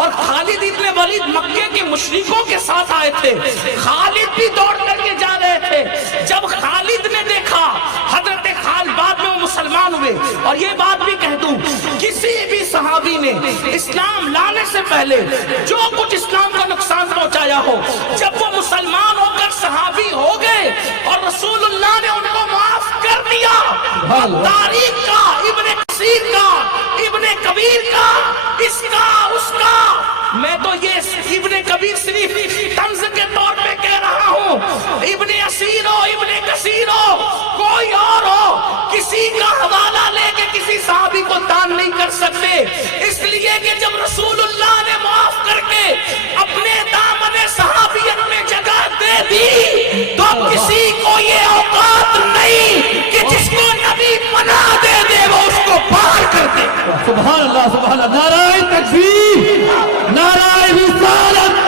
اور خالد ابن ولید مکے کے مشرکوں کے ساتھ آئے تھے. خالد بھی دوڑ کر کے جا رہے تھے. جب خالد نے دیکھا حضرت خالد بعد میں وہ مسلمان ہوئے. اور یہ بات بھی کہہ دوں کسی بھی صحابی نے اسلام لانے سے پہلے جو کچھ اسلام کو نقصان پہنچایا ہو جب وہ مسلمان ہو کر صحابی ہو گئے اور رسول اللہ نے ان کو معاف کر دیا. تاریخ کا ابن کثیر کا ابن کبیر کا اس کا اس کا میں تو یہ ابن کبیر صرف طنز کے طور پہ کہہ رہا ہوں. ابن اسیر ہو ابن کثیر ہو کوئی اور ہو کسی کا حوالہ لے کے کسی صحابی کو دان نہیں کر سکتے. اس لیے کہ جب رسول اللہ نے معاف کر کے اپنے دامن صحابیت میں جگہ دے دی تو کسی کو یہ اوقات نہیں کہ جس کو نبی پناہ دے دے وہ اس کو پار کر دے. سبحان اللہ سبحان اللہ. نعرہ تکبیر نعرہ رسالت.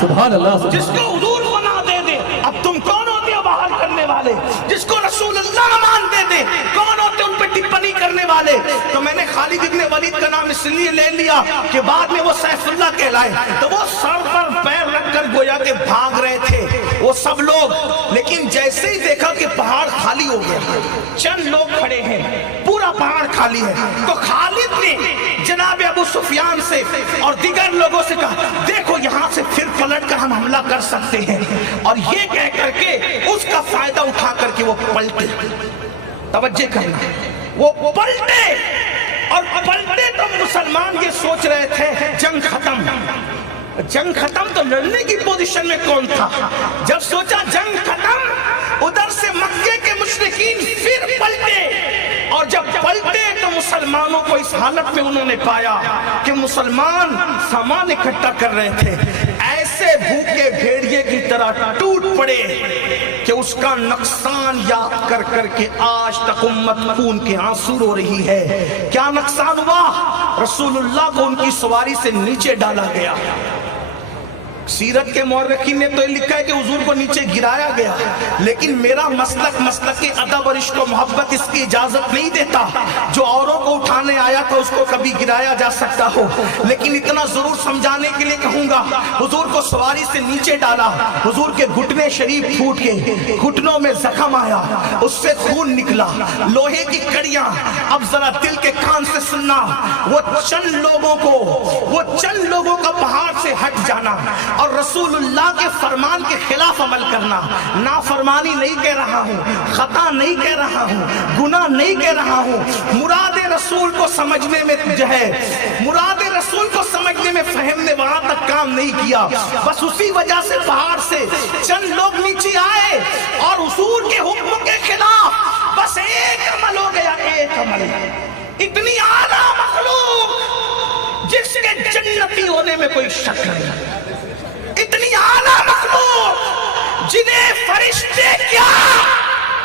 سبحان اللہ. جس کو حضور پناہ دے دے. اب تم کون ہوتے ہو بحال کرنے والے؟ جس کو رسول اللہ مان دے دے کون ہوتے ان پہ ٹپنی کرنے والے؟ تو میں نے خالد ابن ولید کا نام اس لیے لے لیا کہ بعد میں وہ سیف اللہ کہلائے. تو وہ سر پر پیر رکھ کر گویا کہ بھاگ رہے تھے وہ سب لوگ. لیکن جیسے ہی دیکھا کہ پہاڑ خالی ہو گیا چند لوگ کھڑے ہیں پورا پہاڑ خالی ہے تو خالد نے جناب ابو سفیان سے اور دیگر لوگوں سے کہا دیکھو یہاں سے پھر پلٹ کر ہم حملہ کر سکتے ہیں. اور یہ کہہ کر کے اس کا فائدہ اٹھا کر کے وہ پلٹے. توجہ کرنا وہ پلٹے اور پلٹے تو مسلمان یہ سوچ رہے تھے جنگ ختم. جنگ ختم تو لڑنے کی پوزیشن میں کون تھا؟ جب سوچا جنگ ختم ادھر سے مکے کے مشرکین پھر پلٹے اور جب پلٹے تو مسلمانوں کو اس حالت میں انہوں نے پایا کہ مسلمان سامان اکٹھا کر رہے تھے ایسے بھوکے بھیڑیے کی طرح ٹوٹ پڑے کہ اس کا نقصان یاد کر کر کے آج تک امت خون کے آنسو رو رہی ہے. کیا نقصان ہوا؟ رسول اللہ کو ان کی سواری سے نیچے ڈالا گیا. سیرت کے مورخین نے تو یہ لکھا ہے کہ حضور کو نیچے گرایا گیا لیکن میرا مسلک ادب اور عشق و محبت اس کی اجازت نہیں دیتا. جو اوروں کو اٹھانے آیا تھا اس کو کبھی گرایا جا سکتا ہو لیکن اتنا ضرور سمجھانے کے لیے کہوں گا حضور کو سواری سے نیچے ڈالا. حضور کے گھٹنے شریف پھوٹ گئے گھٹنوں میں زخم آیا اس سے خون نکلا لوہے کی کڑیاں. اب ذرا دل کے کان سے سننا وہ چند لوگوں کا پہاڑ سے ہٹ جانا اور رسول اللہ کے فرمان کے خلاف عمل کرنا. نافرمانی نہیں کہہ رہا ہوں خطا نہیں کہہ رہا ہوں گناہ نہیں کہہ رہا ہوں. مراد رسول کو سمجھنے میں جو ہے مراد رسول کو سمجھنے میں فہم نے وہاں تک کام نہیں کیا. بس اسی وجہ سے پہاڑ سے چند لوگ نیچے آئے اور حضور کے حکم کے خلاف بس ایک عمل ہو گیا. ایک عمل اتنی اعلیٰ مخلوق جس کے جنتی ہونے میں کوئی شک نہیں. اتنی اعلیٰ مخلوق جنہیں فرشتے کیا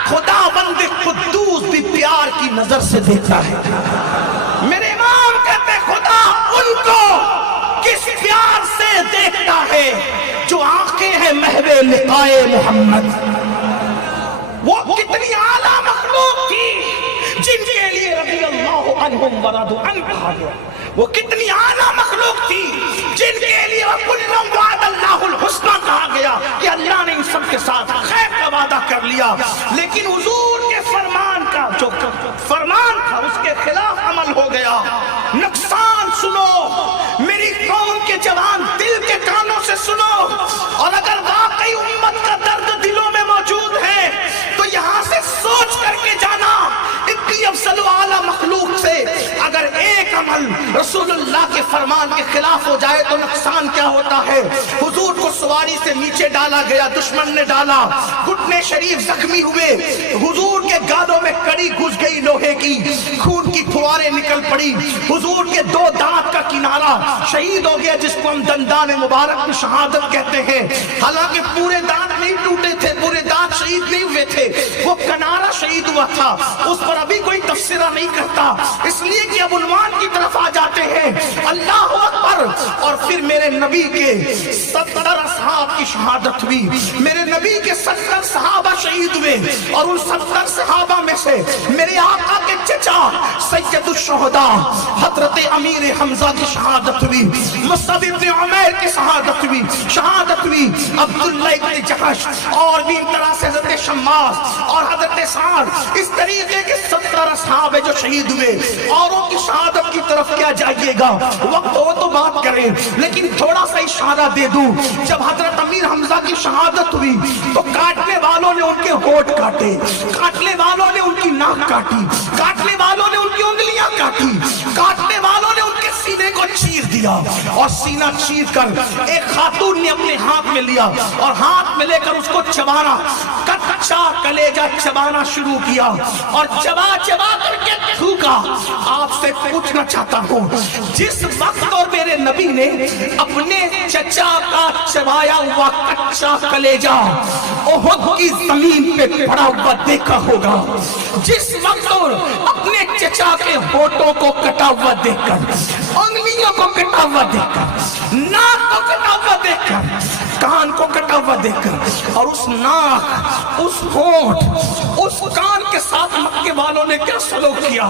خدا بند قدوس بھی پیار کی نظر سے دیکھتا ہے. میرے امام کہتے خدا ان کو کس پیار سے دیکھتا ہے جو آنکھیں ہیں محو لقائے محمد. وہ کتنی اعلیٰ مخلوق تھی جن کے لیے رضی اللہ عنہم ورضوا عنہ کہا گیا. وہ کتنی اعلیٰ مخلوق تھی جن کے لیے وَكُلٌّ وَعَدَ اللَّهُ الْحُسْنَى کہا گیا کہ اللہ نے ان سب کے ساتھ خیر کا وعدہ کر لیا. لیکن حضور کے فرمان کا جو فرمان تھا اس کے خلاف عمل ہو گیا. نقصان سنو میری قوم کے جوان دل کے کانوں سے سنو اور اگر واقعی امت کا درد دلوں میں موجود ہے تو یہاں سے سوچ کر کے جانا اتنی افضل و اعلیٰ مخلوق سے اگر ایک عمل رسول اللہ کے فرمان کے خلاف ہو جائے تو نقصان کیا ہوتا ہے. حضور کو سواری سے نیچے ڈالا گیا دشمن نے ڈالا گھٹنے شریف زخمی ہوئے حضور کے گالوں میں کڑی گھس گئی لوہے کی خون کی پھواریں نکل پڑی. حضور کے دو دانت کا کنارہ شہید ہو گیا جس کو ہم دندان مبارک کی شہادت کہتے ہیں. حالانکہ پورے دانت نہیں ٹوٹے تھے پورے دانت شہید نہیں ہوئے تھے وہ کنارہ شہید ہوا تھا. اس پر ابھی کوئی تفسیرہ نہیں کرتا اس لیے کہ اب عنوان کی طرف آ جاتے ہیں. اللہ اکبر. اور پھر میرے نبی کے 70 اصحاب کی شہادت ہوئی. میرے نبی کے 70 صحابہ شہید ہوئے اور ان 70 صحابہ میں سے میرے آقا کے چچا सैयद शुहदा हजरत अमीर हमजा की शहादत हुई, मुसअब इब्न उमैर की शहादत हुई, अब्दुल्लाह इब्न जहश और भी इन तरह से हजरत शम्मास और हजरत साद, इस तरीके के 70 असहाब जो शहीद हुए। औरों की शहादत की तरफ क्या जाइएगा, वक्त हो तो बात करें, लेकिन थोड़ा सा इशारा दे दूं। जब हजरत अमीर हमजा की शहादत हुई तो काटने वालों ने उनके होठ काटे, काटने वालों ने उनकी नाक काटी, काटने वालों ने उनकी उंगलियां काटी, काटने वालों ने उनके सीने को चीर दिया और सीना चीर कर एक खातून ने अपने हाथ में लिया और हाथ में लेकर उसको चबाना, कच्चा कलेजा चबाना शुरू किया और चबा चबा करके थूका। आपसे पूछना चाहता हूँ, जिस वक्त और मेरे नबी ने अपने चचा का चबाया हुआ कच्चा कलेजा ओहद की जमीन पे पड़ा हुआ देखा होगा, जिस वक्त और अपने चचा के होठों को कटा हुआ देखकर, उंगलियों को कटा हुआ देखकर, नाक को कटा हुआ देखकर, कान को कटा हुआ देखकर, और उस नाक, उस होठ, उस कान के साथ मक्के वालों ने क्या सलूक किया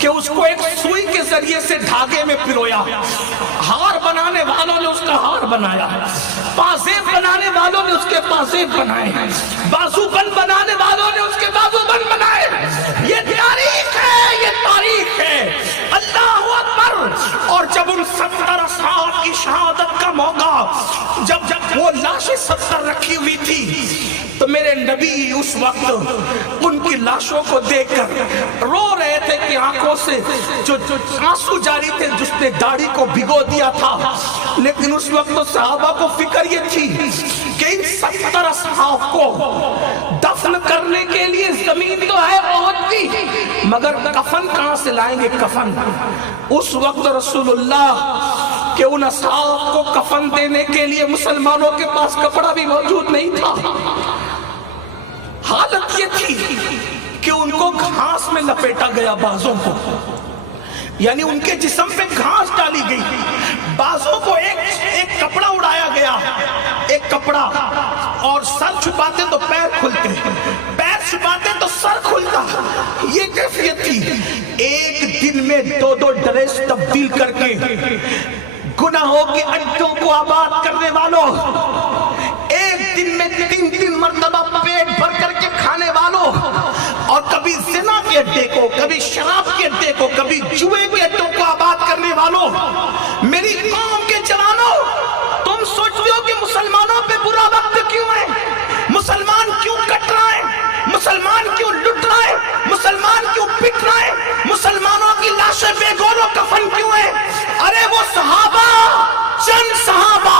कि उसको एक सुई के जरिए से धागे में पिरोया, हार बनाने वालों ने उसका हार बनाया, पाजेब बनाने वालों ने उसके पाजेब बनाए, बाजूबंद बनाने वालों ने उसके बाजूबंद बनाए। ये तारीख है, ये तारीख है। अल्लाहु अकबर। और जब उन 70 असहाब की शहादत का मौका, जब वो लाशें 70 रखी हुई थी, तो मेरे नबी उस वक्त उनकी लाशों को देखकर रो रहे थे कि आंखों से जो आंसू जारी थे, जिसने दाढ़ी को भिगो दिया था। लेकिन उस वक्त तो सहाबा को फिक्र ये थी कि इन 70 असहाब को दफन करने के लिए जमीन तो है बहुत भी, मगर कफन कहां से लाएंगे? कफन उस वक्त रसूलुल्लाह के उन असहाब को कफन देने के लिए मुसलमानों के पास कपड़ा भी मौजूद नहीं था। हालत ये थी कि उनको घास में लपेटा गया, बाजों को, यानी उनके जिस्म पे घास डाली गई, बाजों को एक कपड़ा उड़ाया गया, एक कपड़ा, और सर छुपाते तो पैर खुलते, पैर छुपाते तो सर खुलता। ये कैफियत थी। एक दिन में 2-2 ड्रेस तब्दील करके गुनाहों के अड्डों को आबाद करने वालों, एक दिन में 3-3 मर्तबा पेट भर करके खाने वालों, और कभी जिना के अड्डे को, कभी शराब के अड्डे को, कभी जुए के अड्डों को आबाद करने वालों, मेरी कौम के जवानों, तुम सोचते हो कि मुसलमानों पे बुरा वक्त क्यों है? मुसलमान क्यों कट रहा है? मुसलमान क्यों लुट रहा है? मुसलमान क्यों पिट रहा है? मुसलमानों की लाशें बेगौरों कफन क्यों है? अरे वो सहाबा, चंद सहाबा,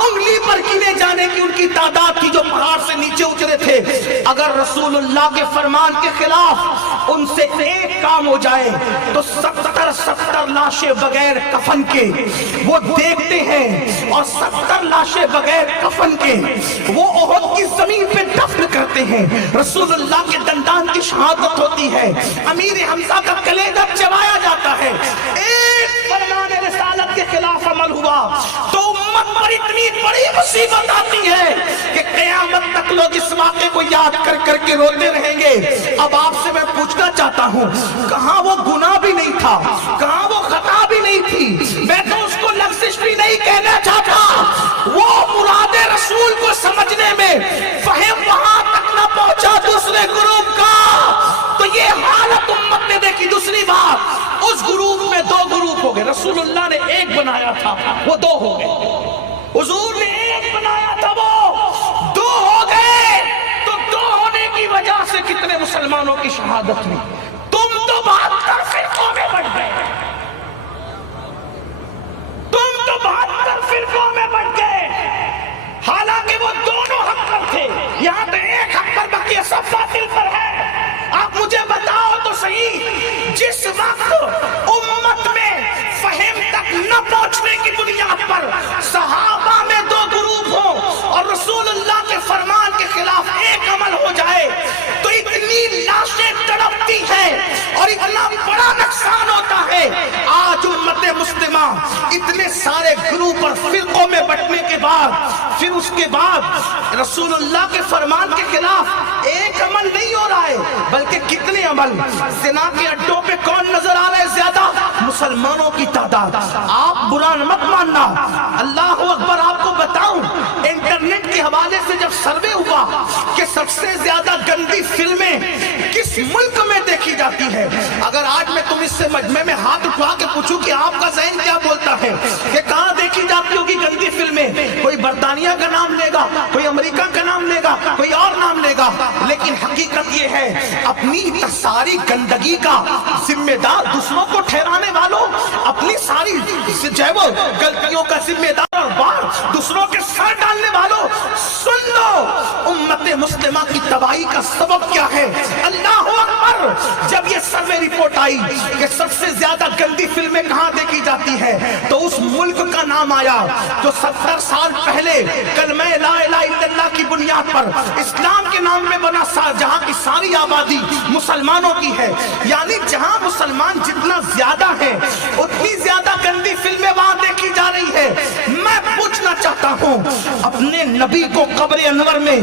उंगली पर गिने जाने की उनकी तादाद थी जो पहाड़ से नीचे उतरे थे। अगर रसूलुल्लाह के फरमान के खिलाफ उनसे एक काम हो जाए तो 70 लाशें बगैर कफन के वो देखते हैं, और 70 लाशें बगैर कफन के वो ओहद की जमीन पे दफन करते हैं। रसूलुल्लाह के दंदान की शहादत होती है, अमीर हमजा का कलेजा चबाया जाता है। एक फरमान रिसालत के खिलाफ अमल हुआ तो उम्मत पर इतनी बड़ी मुसीबत आती है कि क़यामत तक लोग इस वाक़े को याद कर करके रोते रहेंगे। अब आपसे मैं पूछना चाहता हूँ, कहाँ वो गुनाह भी नहीं था, कहाँ वो खता भी नहीं थी? मैं तो उसको लफ्ज़िश भी नहीं कहना चाहता। वो मुरादे रसूल को समझने में फहम वहां तक न पहुंचा दूसरे ग्रुप का, तो ये हालत उम्मत ने देखी। दूसरी बात, उस ग्रुप में 2 ग्रुप हो गए। रसूलुल्लाह ने एक बनाया था, वो 2 हो गए। हुजूर ने एक बनाया था, वो 2 हो गए। तो 2 होने की वजह से कितने मुसलमानों की शहादत हुई? तुम तो 72 फिरकों में बंट गए, तुम तो 72 फिरकों में बंट गए। हालांकि वो दोनों हक़ थे, यहाँ तो एक हक़ पर बाकी सब बातिल पर है। आप मुझे बताओ तो सही, जिस वक्त उम्मत में फहम तक न पहुंचने की बुनियाद पर सहाबा में 2 ग्रुप हो और रसूलुल्लाह के फरमान के खिलाफ एक अमल हो जाए तो इतनी लाशें तड़पती हैं और इतना बड़ा नुकसान होता है। आज उम्मत मुस्लिमा इतने सारे ग्रुप और फिरकों में बंटने के बाद, फिर उसके बाद रसूलुल्लाह के फरमान के खिलाफ एक अमल नहीं हो रहा है, बल्कि कितने अमल। ज़िना के अड्डों पे कौन नजर مسلمانوں کی تعداد. آپ برا مت ماننا. اللہ اکبر. آپ کو بتاؤں انٹرنیٹ کے حوالے سے جب سروے ہوا کہ سب سے زیادہ گندی فلمیں کس ملک میں دیکھی جاتی ہے، اگر آج میں تم اس سے مجمع میں ہاتھ اٹھا کے پوچھوں کہ آپ کا ذہن کیا بولتا ہے کہ کہاں دیکھی جاتی ہوگی گندی فلمیں، کوئی برطانیہ کا نام لے گا، کوئی امریکہ کا نام لے گا، کوئی اور نام لے گا. لیکن حقیقت یہ ہے اپنی ساری گندگی کا ذمہ دار دوسروں کو ٹھہرانے والوں، اپنی ساری جو ہے وہ غلطیوں کا ذمہ دار اور بار دوسروں کے سر ڈالنے والوں، سن لو امت مسلمہ کی تباہی کا سبب کیا ہے. اللہ اکبر. جب یہ سروے رپورٹ آئی کہ سب سے زیادہ گندی فلمیں کہاں دیکھی جاتی ہے تو اس ملک کا نام آیا جو 70 سال پہلے کلمہ لا الہ الا اللہ کی بنیاد پر اسلام کے نام میں بنا، جہاں کی ساری آبادی مسلمانوں کی ہے. یعنی جہاں مسلمان جتنا زیادہ ہے اتنی زیادہ گندی فلمیں وہاں دیکھی جا رہی ہے. میں پوچھنا چاہتا ہوں اپنے نبی کو قبر انور میں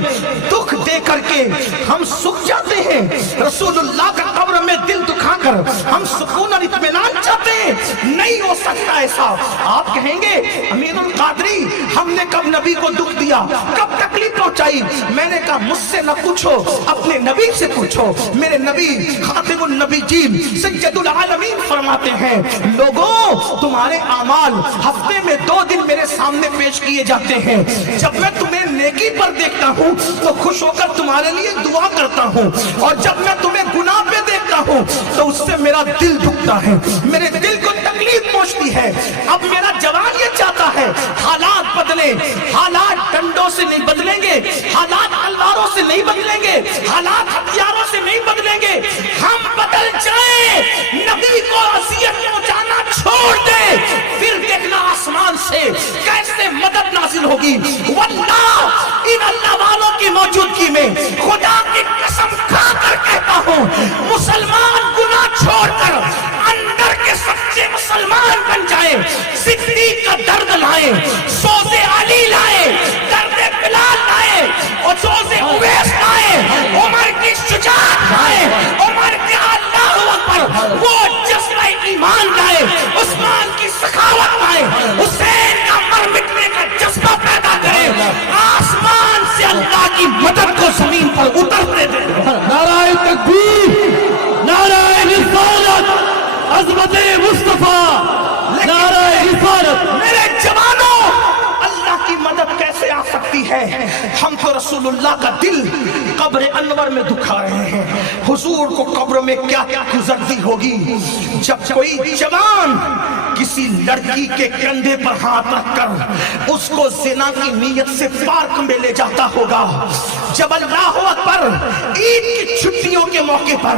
دکھ دے کر کے ہم سکھ جاتے ہیں؟ رسول اللہ کا قبر میں دل دکھا کر ہم سکون اور اطمینان چاہتے ہیں؟ نہیں ہو سکتا ایسا. آپ کہیں گے امین القادری ہم نے کب نبی کو دکھ دیا، کب تکلیف پہنچائی؟ میں نے کہا مجھ سے نہ پوچھو، اپنے نبی سے پوچھو. میرے نبی خاتم النبیین سید العالمین فرماتے ہیں لوگوں تمہارے اعمال ہفتے میں 2 دن میرے سامنے پیش کیے جاتے ہیں. جب میں تمہیں نیکی پر دیکھتا ہوں تو خوش ہو کر تمہارے لیے دعا کرتا ہوں، اور جب میں تمہیں گناہ پہ دیکھتا ہوں تو اس سے میرا دل دکھتا ہے، میرے دل کو تکلیف پہنچتی ہے. اب میرا جوان یہ چاہتا ہے حالات بدلیں. حالات ڈنڈوں سے نہیں بدلیں گے، حالات تلواروں سے نہیں بدلیں گے، حالات ہتھیاروں سے نہیں بدلیں گے. ہم بدل جائیں، نبی کو اذیت پہنچانا چھوڑ دیں، پھر دیکھنا آسمان سے کیسے مدد نازل ہوگی. واللہ ان اللہ والوں کی موجودگی میں خدا کی قسم کھا کر کہتا ہوں مسلمان گناہ چھوڑ کر اندر کے سچے مسلمان بن جائیں. صدیق کا درد لائیں، سوز علی لائیں، درد بلال لائیں، اور سوز اویس لائیں، عمر کی شجاعت لائیں، عمر کے اللہ اکبر وہ جذبہ ایمان لائیں، عثمان کی سخاوت لائیں، حسین کا مر مٹنے کا جذبہ پیدا کریں. آسمان سے اللہ کی مدد کو زمین پر اترتے دیں. نعرہ تکبیر، نعرہ رسالت، عظمت مصطفیٰ، نعرہ رسالت. میرے جوانوں اللہ کی مدد کیسے آ سکتی ہے؟ ہم تو رسول اللہ کا دل قبر انور میں دکھا رہے ہیں. حضور کو قبر میں کیا کیا گزرتی ہوگی جب کوئی جوان کسی لڑکی کے کندھے پر ہاتھ رکھ کر اس کو زنا کی نیت سے پارک میں لے جاتا ہوگا. جب اللہ اکبر عید کی چھٹیوں کے موقع پر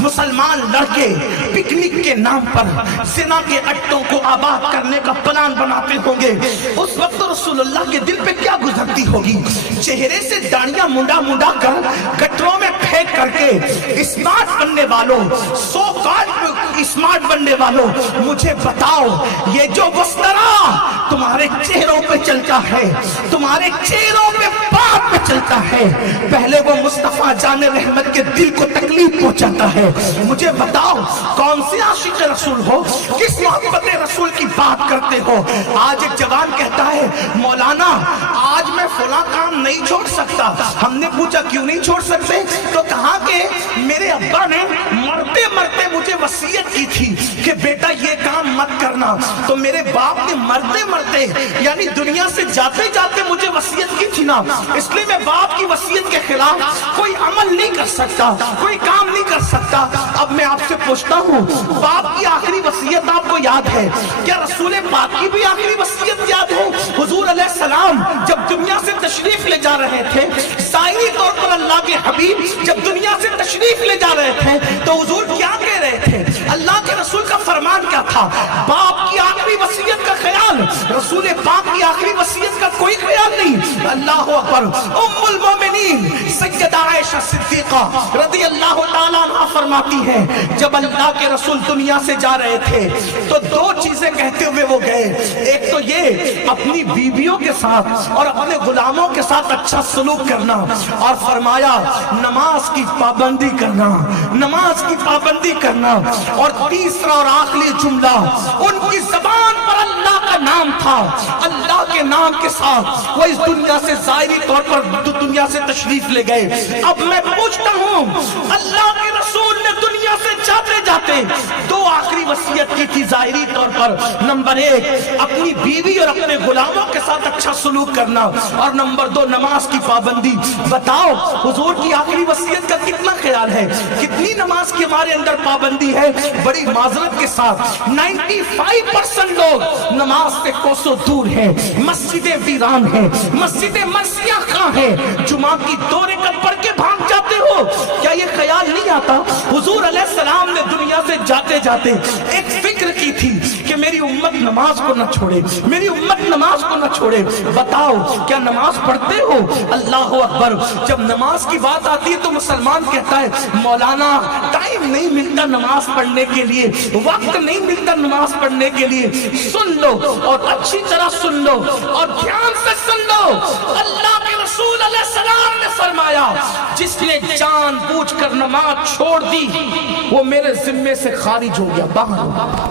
مسلمان لڑکے پکنک کے نام پر زنا کے اڈوں کو آباد کرنے کا پلان بناتے ہوں گے، اس وقت رسول اللہ کے دل پہ کیا گزرتی ہوگی؟ چہرے سے داڑیاں منڈا منڈا کر گٹروں میں پھینک کر کے اسمارٹ بننے والوں، سو کالڈ اسمارٹ بننے والوں، مجھے بتاؤ یہ جو وسطرا تمہارے چہروں پہ چلتا ہے، تمہارے چہروں پہ بات پہ چلتا ہے، پہلے وہ مصطفیٰ جان رحمت کے دل کو تکلیف پہنچاتا ہے. مجھے بتاؤ کون سے عاشق رسول ہو، کس محبت رسول کی بات کرتے ہو؟ آج ایک جوان کہتا ہے مولانا آج میں فلاں کام نہیں چھوڑ سکتا. ہم نے پوچھا کیوں نہیں چھوڑ سکتے؟ تو کہا کہ میرے ابا نے مرتے مرتے مجھے وصیت کی تھی کہ بیٹا یہ کام مت کرنا. تو میرے باپ نے مرتے مرتے یعنی دنیا سے جاتے جاتے مجھے وصیت کی تھی نا، اس لیے میں باپ کی وصیت کے خلاف کوئی عمل نہیں کر سکتا، کوئی کام نہیں کر سکتا. اب میں آپ سے پوچھتا ہوں باپ کی آخری وصیت آپ کو یاد ہے کیا؟ رسول پاک کی بھی آخری وصیت یاد ہے؟ حضور علیہ السلام جب دنیا سے تشریف لے جا رہے تھے، ظاہری طور پر اللہ کے حبیب جب دنیا سے تشریف لے جا رہے تھے تو حضور کیا کہہ رہے تھے؟ اللہ کے رسول کا فرمان کیا تھا؟ باپ کی آخری وصیت کا خیال، رسول پاک کی آخری وصیت کا کوئی خیال نہیں. اللہ اکبر. ام المومنین سیدہ عائشہ صدیقہ رضی اللہ تعالیٰ عنہ فرماتی ہیں جب اللہ کے رسول دنیا سے جا رہے تھے تو دو چیزیں کہتے ہوئے وہ گئے. ایک تو یہ اپنی بیویوں کے ساتھ اور اپنے غلاموں کے ساتھ اچھا سلوک کرنا, اور فرمایا نماز کی پابندی کرنا, نماز کی پابندی کرنا. اور تیسرا اور آخری جملہ, ان کی زبان پر اللہ کا نام تھا. اللہ کے نام کے ساتھ وہ اس دنیا سے ظاہری طور پر دنیا سے تشریف لے گئے. اب میں پوچھتا ہوں, اللہ کے رسول نے دنیا سے جاتے جاتے دو آخری وصیت کی تھی ظاہری طور پر. نمبر ایک, اپنی بیوی اور اپنے غلاموں کے ساتھ اچھا سلوک کرنا, اور نمبر دو, نماز کی پابندی. بتاؤ حضور کی آخری وصیت کا کتنا خیال ہے؟ کتنی نماز کی ہمارے اندر پابندی ہے؟ بڑی معذرت کے ساتھ 95% لوگ نماز سے کوسوں دور ہیں, مسجدیں ویران ہیں, مسجدیں مرثیہ خواہ ہیں, جمعہ کی 2 رکعت پڑھ کے بھاگ جاتے ہو. کیا یہ خیال نہیں آتا حضور علیہ السلام نے دنیا سے جاتے جاتے ایک فکر کی تھی کہ میری امت نماز کو نہ چھوڑے, میری امت نماز کو نہ چھوڑے. بتاؤ کیا نماز پڑھتے ہو؟ اللہ اکبر. جب نماز کی بات آتی ہے تو مسلمان کہتا ہے مولانا ٹائم نہیں ملتا نماز پڑھنے کے لیے, وقت نہیں ملتا نماز پڑھنے کے لیے. سن لو اور اچھی طرح سن لو اور دھیان سے سن لو. اللہ کے رسول علیہ السلام نے فرمایا جس نے جان بوجھ کر نماز چھوڑ دی وہ میرے ذمے سے خارج ہو گیا, باہر ہو گیا.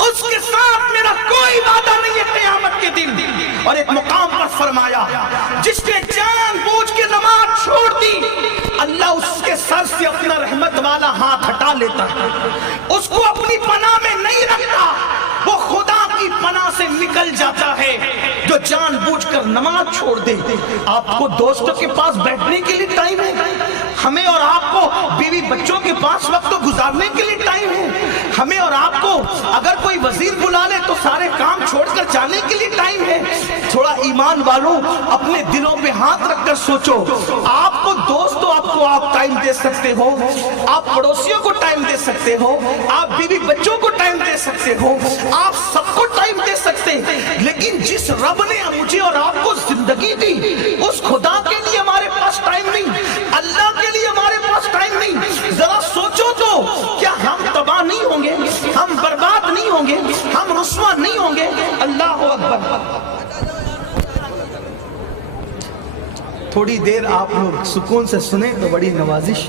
اس کے ساتھ میرا کوئی وعدہ نہیں ہے قیامت کے دن. اور ایک مقام پر فرمایا جس نے جان بوجھ کے نماز چھوڑ دی اللہ اس کے سر سے اپنا رحمت والا ہاتھ ہٹا لیتا ہے, اس کو اپنی پناہ میں نہیں رکھتا, وہ خدا کی پناہ سے نکل جاتا ہے. جو جان بوجھ کر نماز چھوڑ دے. آپ کو دوستوں کے پاس بیٹھنے کے لیے ٹائم ہے, ہمیں اور آپ کو بیوی بچوں کے پاس وقت گزارنے کے لیے ٹائم ہے, ہمیں اور آپ کو اگر کوئی وزیر بلا لے تو سارے کام چھوڑ کر جانے کے لیے ٹائم ہے. تھوڑا ایمان والوں اپنے دلوں پہ ہاتھ رکھ کر سوچو, آپ کو دوستوں آپ ٹائم دے سکتے ہو, آپ پڑوسیوں کو ٹائم دے سکتے ہو, آپ بیوی بچوں کو ٹائم دے سکتے ہو, آپ سب کو ٹائم دے سکتے, لیکن جس رب نے مجھے اور آپ کو زندگی دی اس خدا کے لیے ہمارے پاس ٹائم نہیں, اللہ کے لیے ہمارے پاس ٹائم نہیں. ذرا سوچو تو کیا ہم تباہ نہیں ہوں گے, ہم برباد نہیں ہوں گے, ہم رسوا نہیں ہوں گے؟ اللہ اکبر. تھوڑی دیر آپ لوگ سکون سے سنیں تو بڑی نوازش.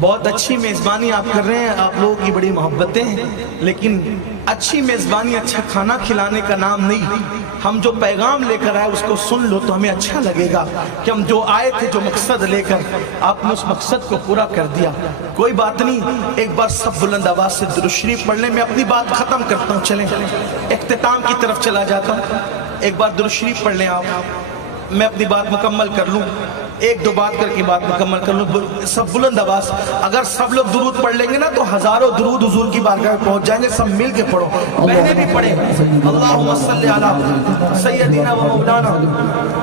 بہت اچھی میزبانی آپ کر رہے ہیں, آپ لوگوں کی بڑی محبتیں ہیں, لیکن اچھی میزبانی اچھا کھانا کھلانے کا نام نہیں. ہم جو پیغام لے کر آئے اس کو سن لو تو ہمیں اچھا لگے گا کہ ہم جو آئے تھے, جو مقصد لے کر, آپ نے اس مقصد کو پورا کر دیا. کوئی بات نہیں, ایک بار سب بلند آواز سے درود شریف پڑھ لیں. میں اپنی بات ختم کرتا ہوں, چلیں اختتام کی طرف چلا جاتا ہوں. ایک بار درود شریف پڑھ لیں آپ, میں اپنی بات مکمل کر لوں, 1-2 بات کر کے بات مکمل کر لوں. سب بلند آواز, اگر سب لوگ درود پڑھ لیں گے نا تو ہزاروں درود حضور کی بارگاہ میں پہنچ جائیں گے. سب مل کے پڑھو, بہنیں بھی پڑھیں. اللہم صلی علی سیدنا و مولانا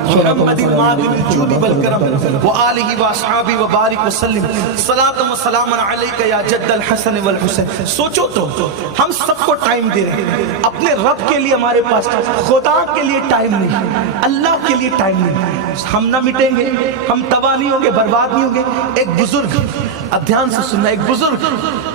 محمد المعدن الجود والکرم وآلہ واصحابہ وبارک وسلم صلاۃ و سلام علیک یا جد الحسن والحسین. سوچو تو ہم سب کو ٹائم دے رہے ہیں, اپنے رب کے لیے ہمارے پاس, خدا کے لیے ٹائم نہیں, اللہ کے لیے ٹائم نہیں. ہم نہ مٹیں گے, ہم تباہ نہیں ہوں گے, برباد نہیں ہوں گے. ایک بزرگ, اب دھیان سے سننا, ایک بزرگ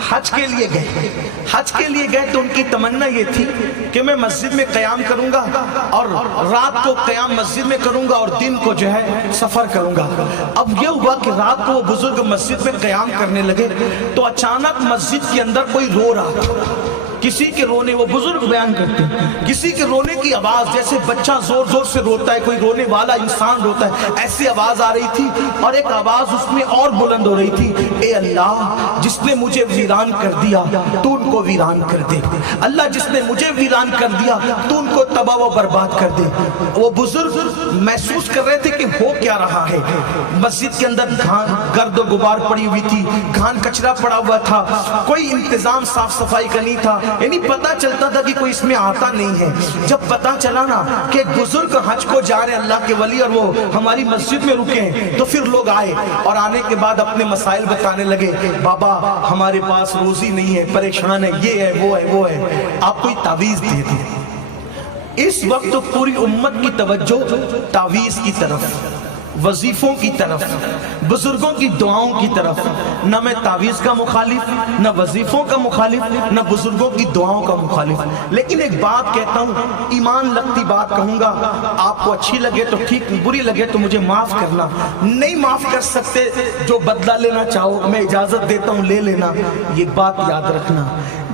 حج کے لیے گئے. حج کے لیے گئے تو ان کی تمنا یہ تھی کہ میں مسجد میں قیام کروں گا اور رات کو قیام مسجد میں کروں گا اور دن کو جو ہے سفر کروں گا. اب یہ ہوا کہ رات کو وہ بزرگ مسجد میں قیام کرنے لگے تو اچانک مسجد کے اندر کوئی رو رہا تھا. کسی کے رونے, وہ بزرگ بیان کرتے ہیں, کسی کے رونے کی آواز جیسے بچہ زور زور سے روتا ہے, کوئی رونے والا انسان روتا ہے, ایسی آواز آ رہی تھی. اور ایک آواز اس میں اور بلند ہو رہی تھی, اے اللہ جس نے مجھے ویران کر دیا تو ان کو ویران کر دے, اللہ جس نے مجھے ویران کر دیا تو ان کو تباہ و برباد کر دے. وہ بزرگ محسوس کر رہے تھے کہ ہو کیا رہا ہے. مسجد کے اندر گرد و غبار پڑی ہوئی تھی, گھان کچرا پڑا ہوا تھا, کوئی انتظام صاف صفائی کا نہیں تھا, یعنی پتا چلتا تھا کہ کوئی اس میں آتا نہیں ہے. جب پتا چلا نا کہ ایک بزرگ حج کو جا رہے اللہ کے ولی اور وہ ہماری مسجد میں رکے ہیں, تو پھر لوگ آئے اور آنے کے بعد اپنے مسائل بتانے لگے. بابا ہمارے پاس روزی نہیں ہے, پریشان ہے, یہ ہے, وہ ہے, آپ کوئی تعویذ دے دیں. اس وقت پوری امت کی توجہ تعویذ کی طرف. वजीफों की तरफ, बुजुर्गों की दुआओं की तरफ। न मैं तावीज़ का मुखालिफ, न वजीफों का मुखालिफ, न बुजुर्गों की दुआओं का मुखालिफ। लेकिन एक बात कहता हूँ, ईमान लगती बात कहूँगा, आपको अच्छी लगे तो ठीक, बुरी लगे तो मुझे माफ करना। नहीं माफ कर सकते, जो बदला लेना चाहो मैं इजाजत देता हूँ, ले लेना। ये बात याद रखना,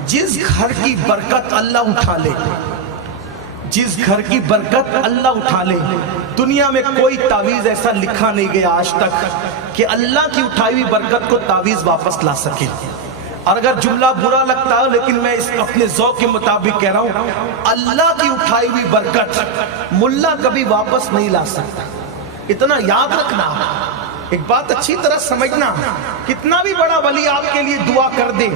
जिस घर की बरकत अल्लाह उठा ले, जिस घर की बरकत अल्लाह उठा ले, दुनिया में कोई तावीज़ ऐसा लिखा नहीं गया आज तक कि अल्लाह की उठाई हुई बरकत को तावीज़ वापस ला सके। और अगर जुमला बुरा लगता है, लेकिन मैं इस अपने ज़ौक़ के मुताबिक कह रहा हूँ, अल्लाह की उठाई हुई बरकत मुल्ला कभी वापस नहीं ला सकता। इतना याद रखना, एक बात अच्छी तरह समझना, कितना भी बड़ा वली आपके लिए दुआ कर दे,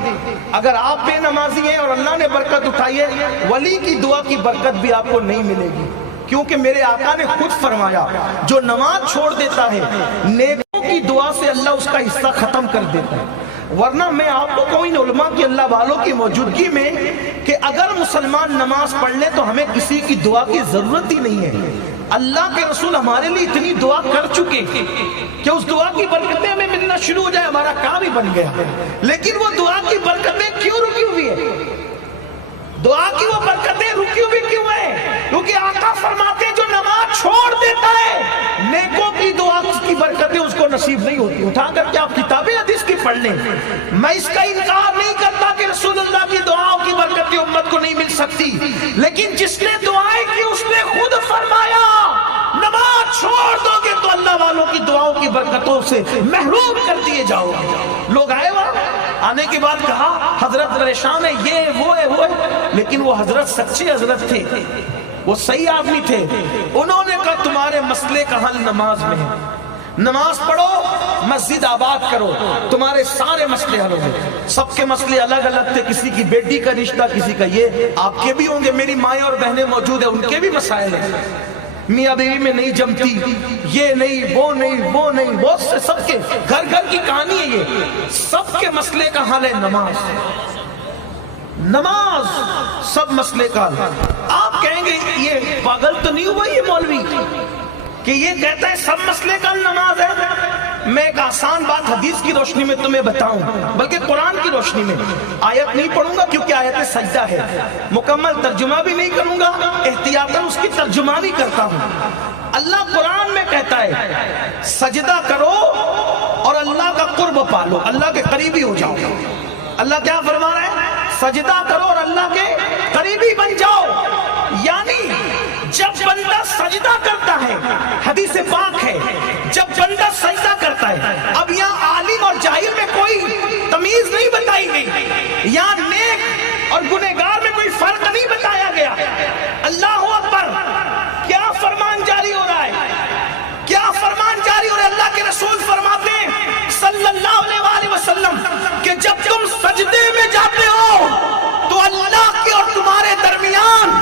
अगर आप बेनमाजी हैं और अल्लाह ने बरकत उठाई है, वली की दुआ की बरकत भी आपको नहीं मिलेगी। क्योंकि मेरे आका ने खुद फरमाया, जो नमाज छोड़ देता है, नेकों की दुआ से अल्लाह उसका हिस्सा खत्म कर देता है। वरना मैं आपको कहूँ इन उलमा की, अल्लाह वालों की मौजूदगी में, कि अगर मुसलमान नमाज पढ़ ले तो हमें किसी की दुआ की जरूरत ही नहीं है। अल्लाह के रसूल हमारे लिए इतनी दुआ कर चुके कि उस दुआ की बरकतें हमें मिलना शुरू हो जाए, हमारा काम ही बन गया। लेकिन वो दुआ की बरकतें क्यों रुकी हुई है? दुआ की वो बरकतें रुकी हुई क्यों है? क्योंकि आका फरमाते हैं, जो नमाज छोड़ देता है, नेकों की दुआ की बरकतें उसको नसीब नहीं होती। उठा करके आप किताबें हदीस की पढ़ लें। मैं इसका इनकार नहीं करता कि रसूलुल्लाह की दुआओं की बरकतें उम्मत को नहीं मिल सकती, लेकिन जिसने दुआएं की उसने खुद फरमाया, नमाज छोड़ दोगे तो अल्लाह वालों की दुआओं की बरकतों से महरूम कर दिए जाओगे। लोग आए वहां, आने के बाद कहा हजरत परेशान है, ये वो है, लेकिन वो हजरत सच्चे हजरत थे, वो सही आदमी थे। उन्होंने कहा तुम्हारे मसले का हल नमाज में है, नमाज पढ़ो, मस्जिद आबाद करो, तुम्हारे सारे मसले हल होंगे। सबके मसले अलग अलग थे, किसी की बेटी का रिश्ता, किसी का ये, आपके भी होंगे, मेरी माएँ और बहनें मौजूद है, उनके भी मसाइल हैं, मियाँ बीवी में नहीं जमती, ये नहीं, वो नहीं, वो नहीं, बहुत से, सबके घर घर की कहानी है ये। सबके मसले का हल है नमाज। नमाज सब मसले का हल। आप कहेंगे ये पागल तो नहीं हुआ ये मौलवी कि ये कहता है सब मसले का नमाज है? मैं एक आसान बात हदीस की रोशनी में तुम्हें बताऊं, बल्कि कुरान की रोशनी में। आयत नहीं पढ़ूंगा क्योंकि आयत सजदा है, मुकम्मल तर्जुमा भी नहीं करूंगा, एहतियातन उसकी तर्जुमा भी करता हूं। अल्लाह कुरान में कहता है सजदा करो और अल्लाह का कुर्ब पालो, अल्लाह के करीबी हो जाओ। अल्लाह क्या फरमा रहा है? सजदा करो और अल्लाह के करीबी बन जाओ। यानी जब बंदा सजदा करता है, हदीस पाक है, जब बंदा सजदा करता है, अब यहाँ आलिम और जाहिल में कोई तमीज नहीं बताई गई, यहाँ नेक और गुनहगार में कोई फर्क नहीं बताया गया। अल्लाह अकबर, क्या फरमान जारी हो रहा है, क्या फरमान जारी हो रहा है? अल्लाह के रसूल फरमाते हैं सल्लल्लाहु अलैहि वसल्लम कि जब तुम सजदे में जाते हो तो अल्लाह के और तुम्हारे दरमियान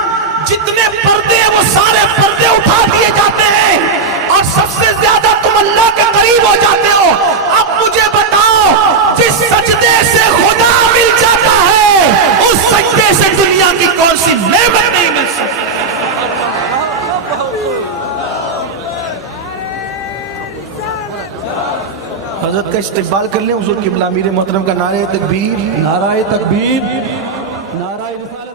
जितने पर्दे हैं वो सारे पर्दे उठा दिए जाते हैं और सबसे ज्यादा तुम अल्लाह के करीब हो जाते हो। अब मुझे बताओ, जिस सजदे से खुदा मिल जाता है उस सजदे से दुनिया की कौन सी नेमत नहीं मिल सकती। हजरत का इस्तेकबाल कर लें, हुजूर क़िबला अमीर मोहतरम का नारे तकबीर, नाराए तकबीर, नाराए रिसालत।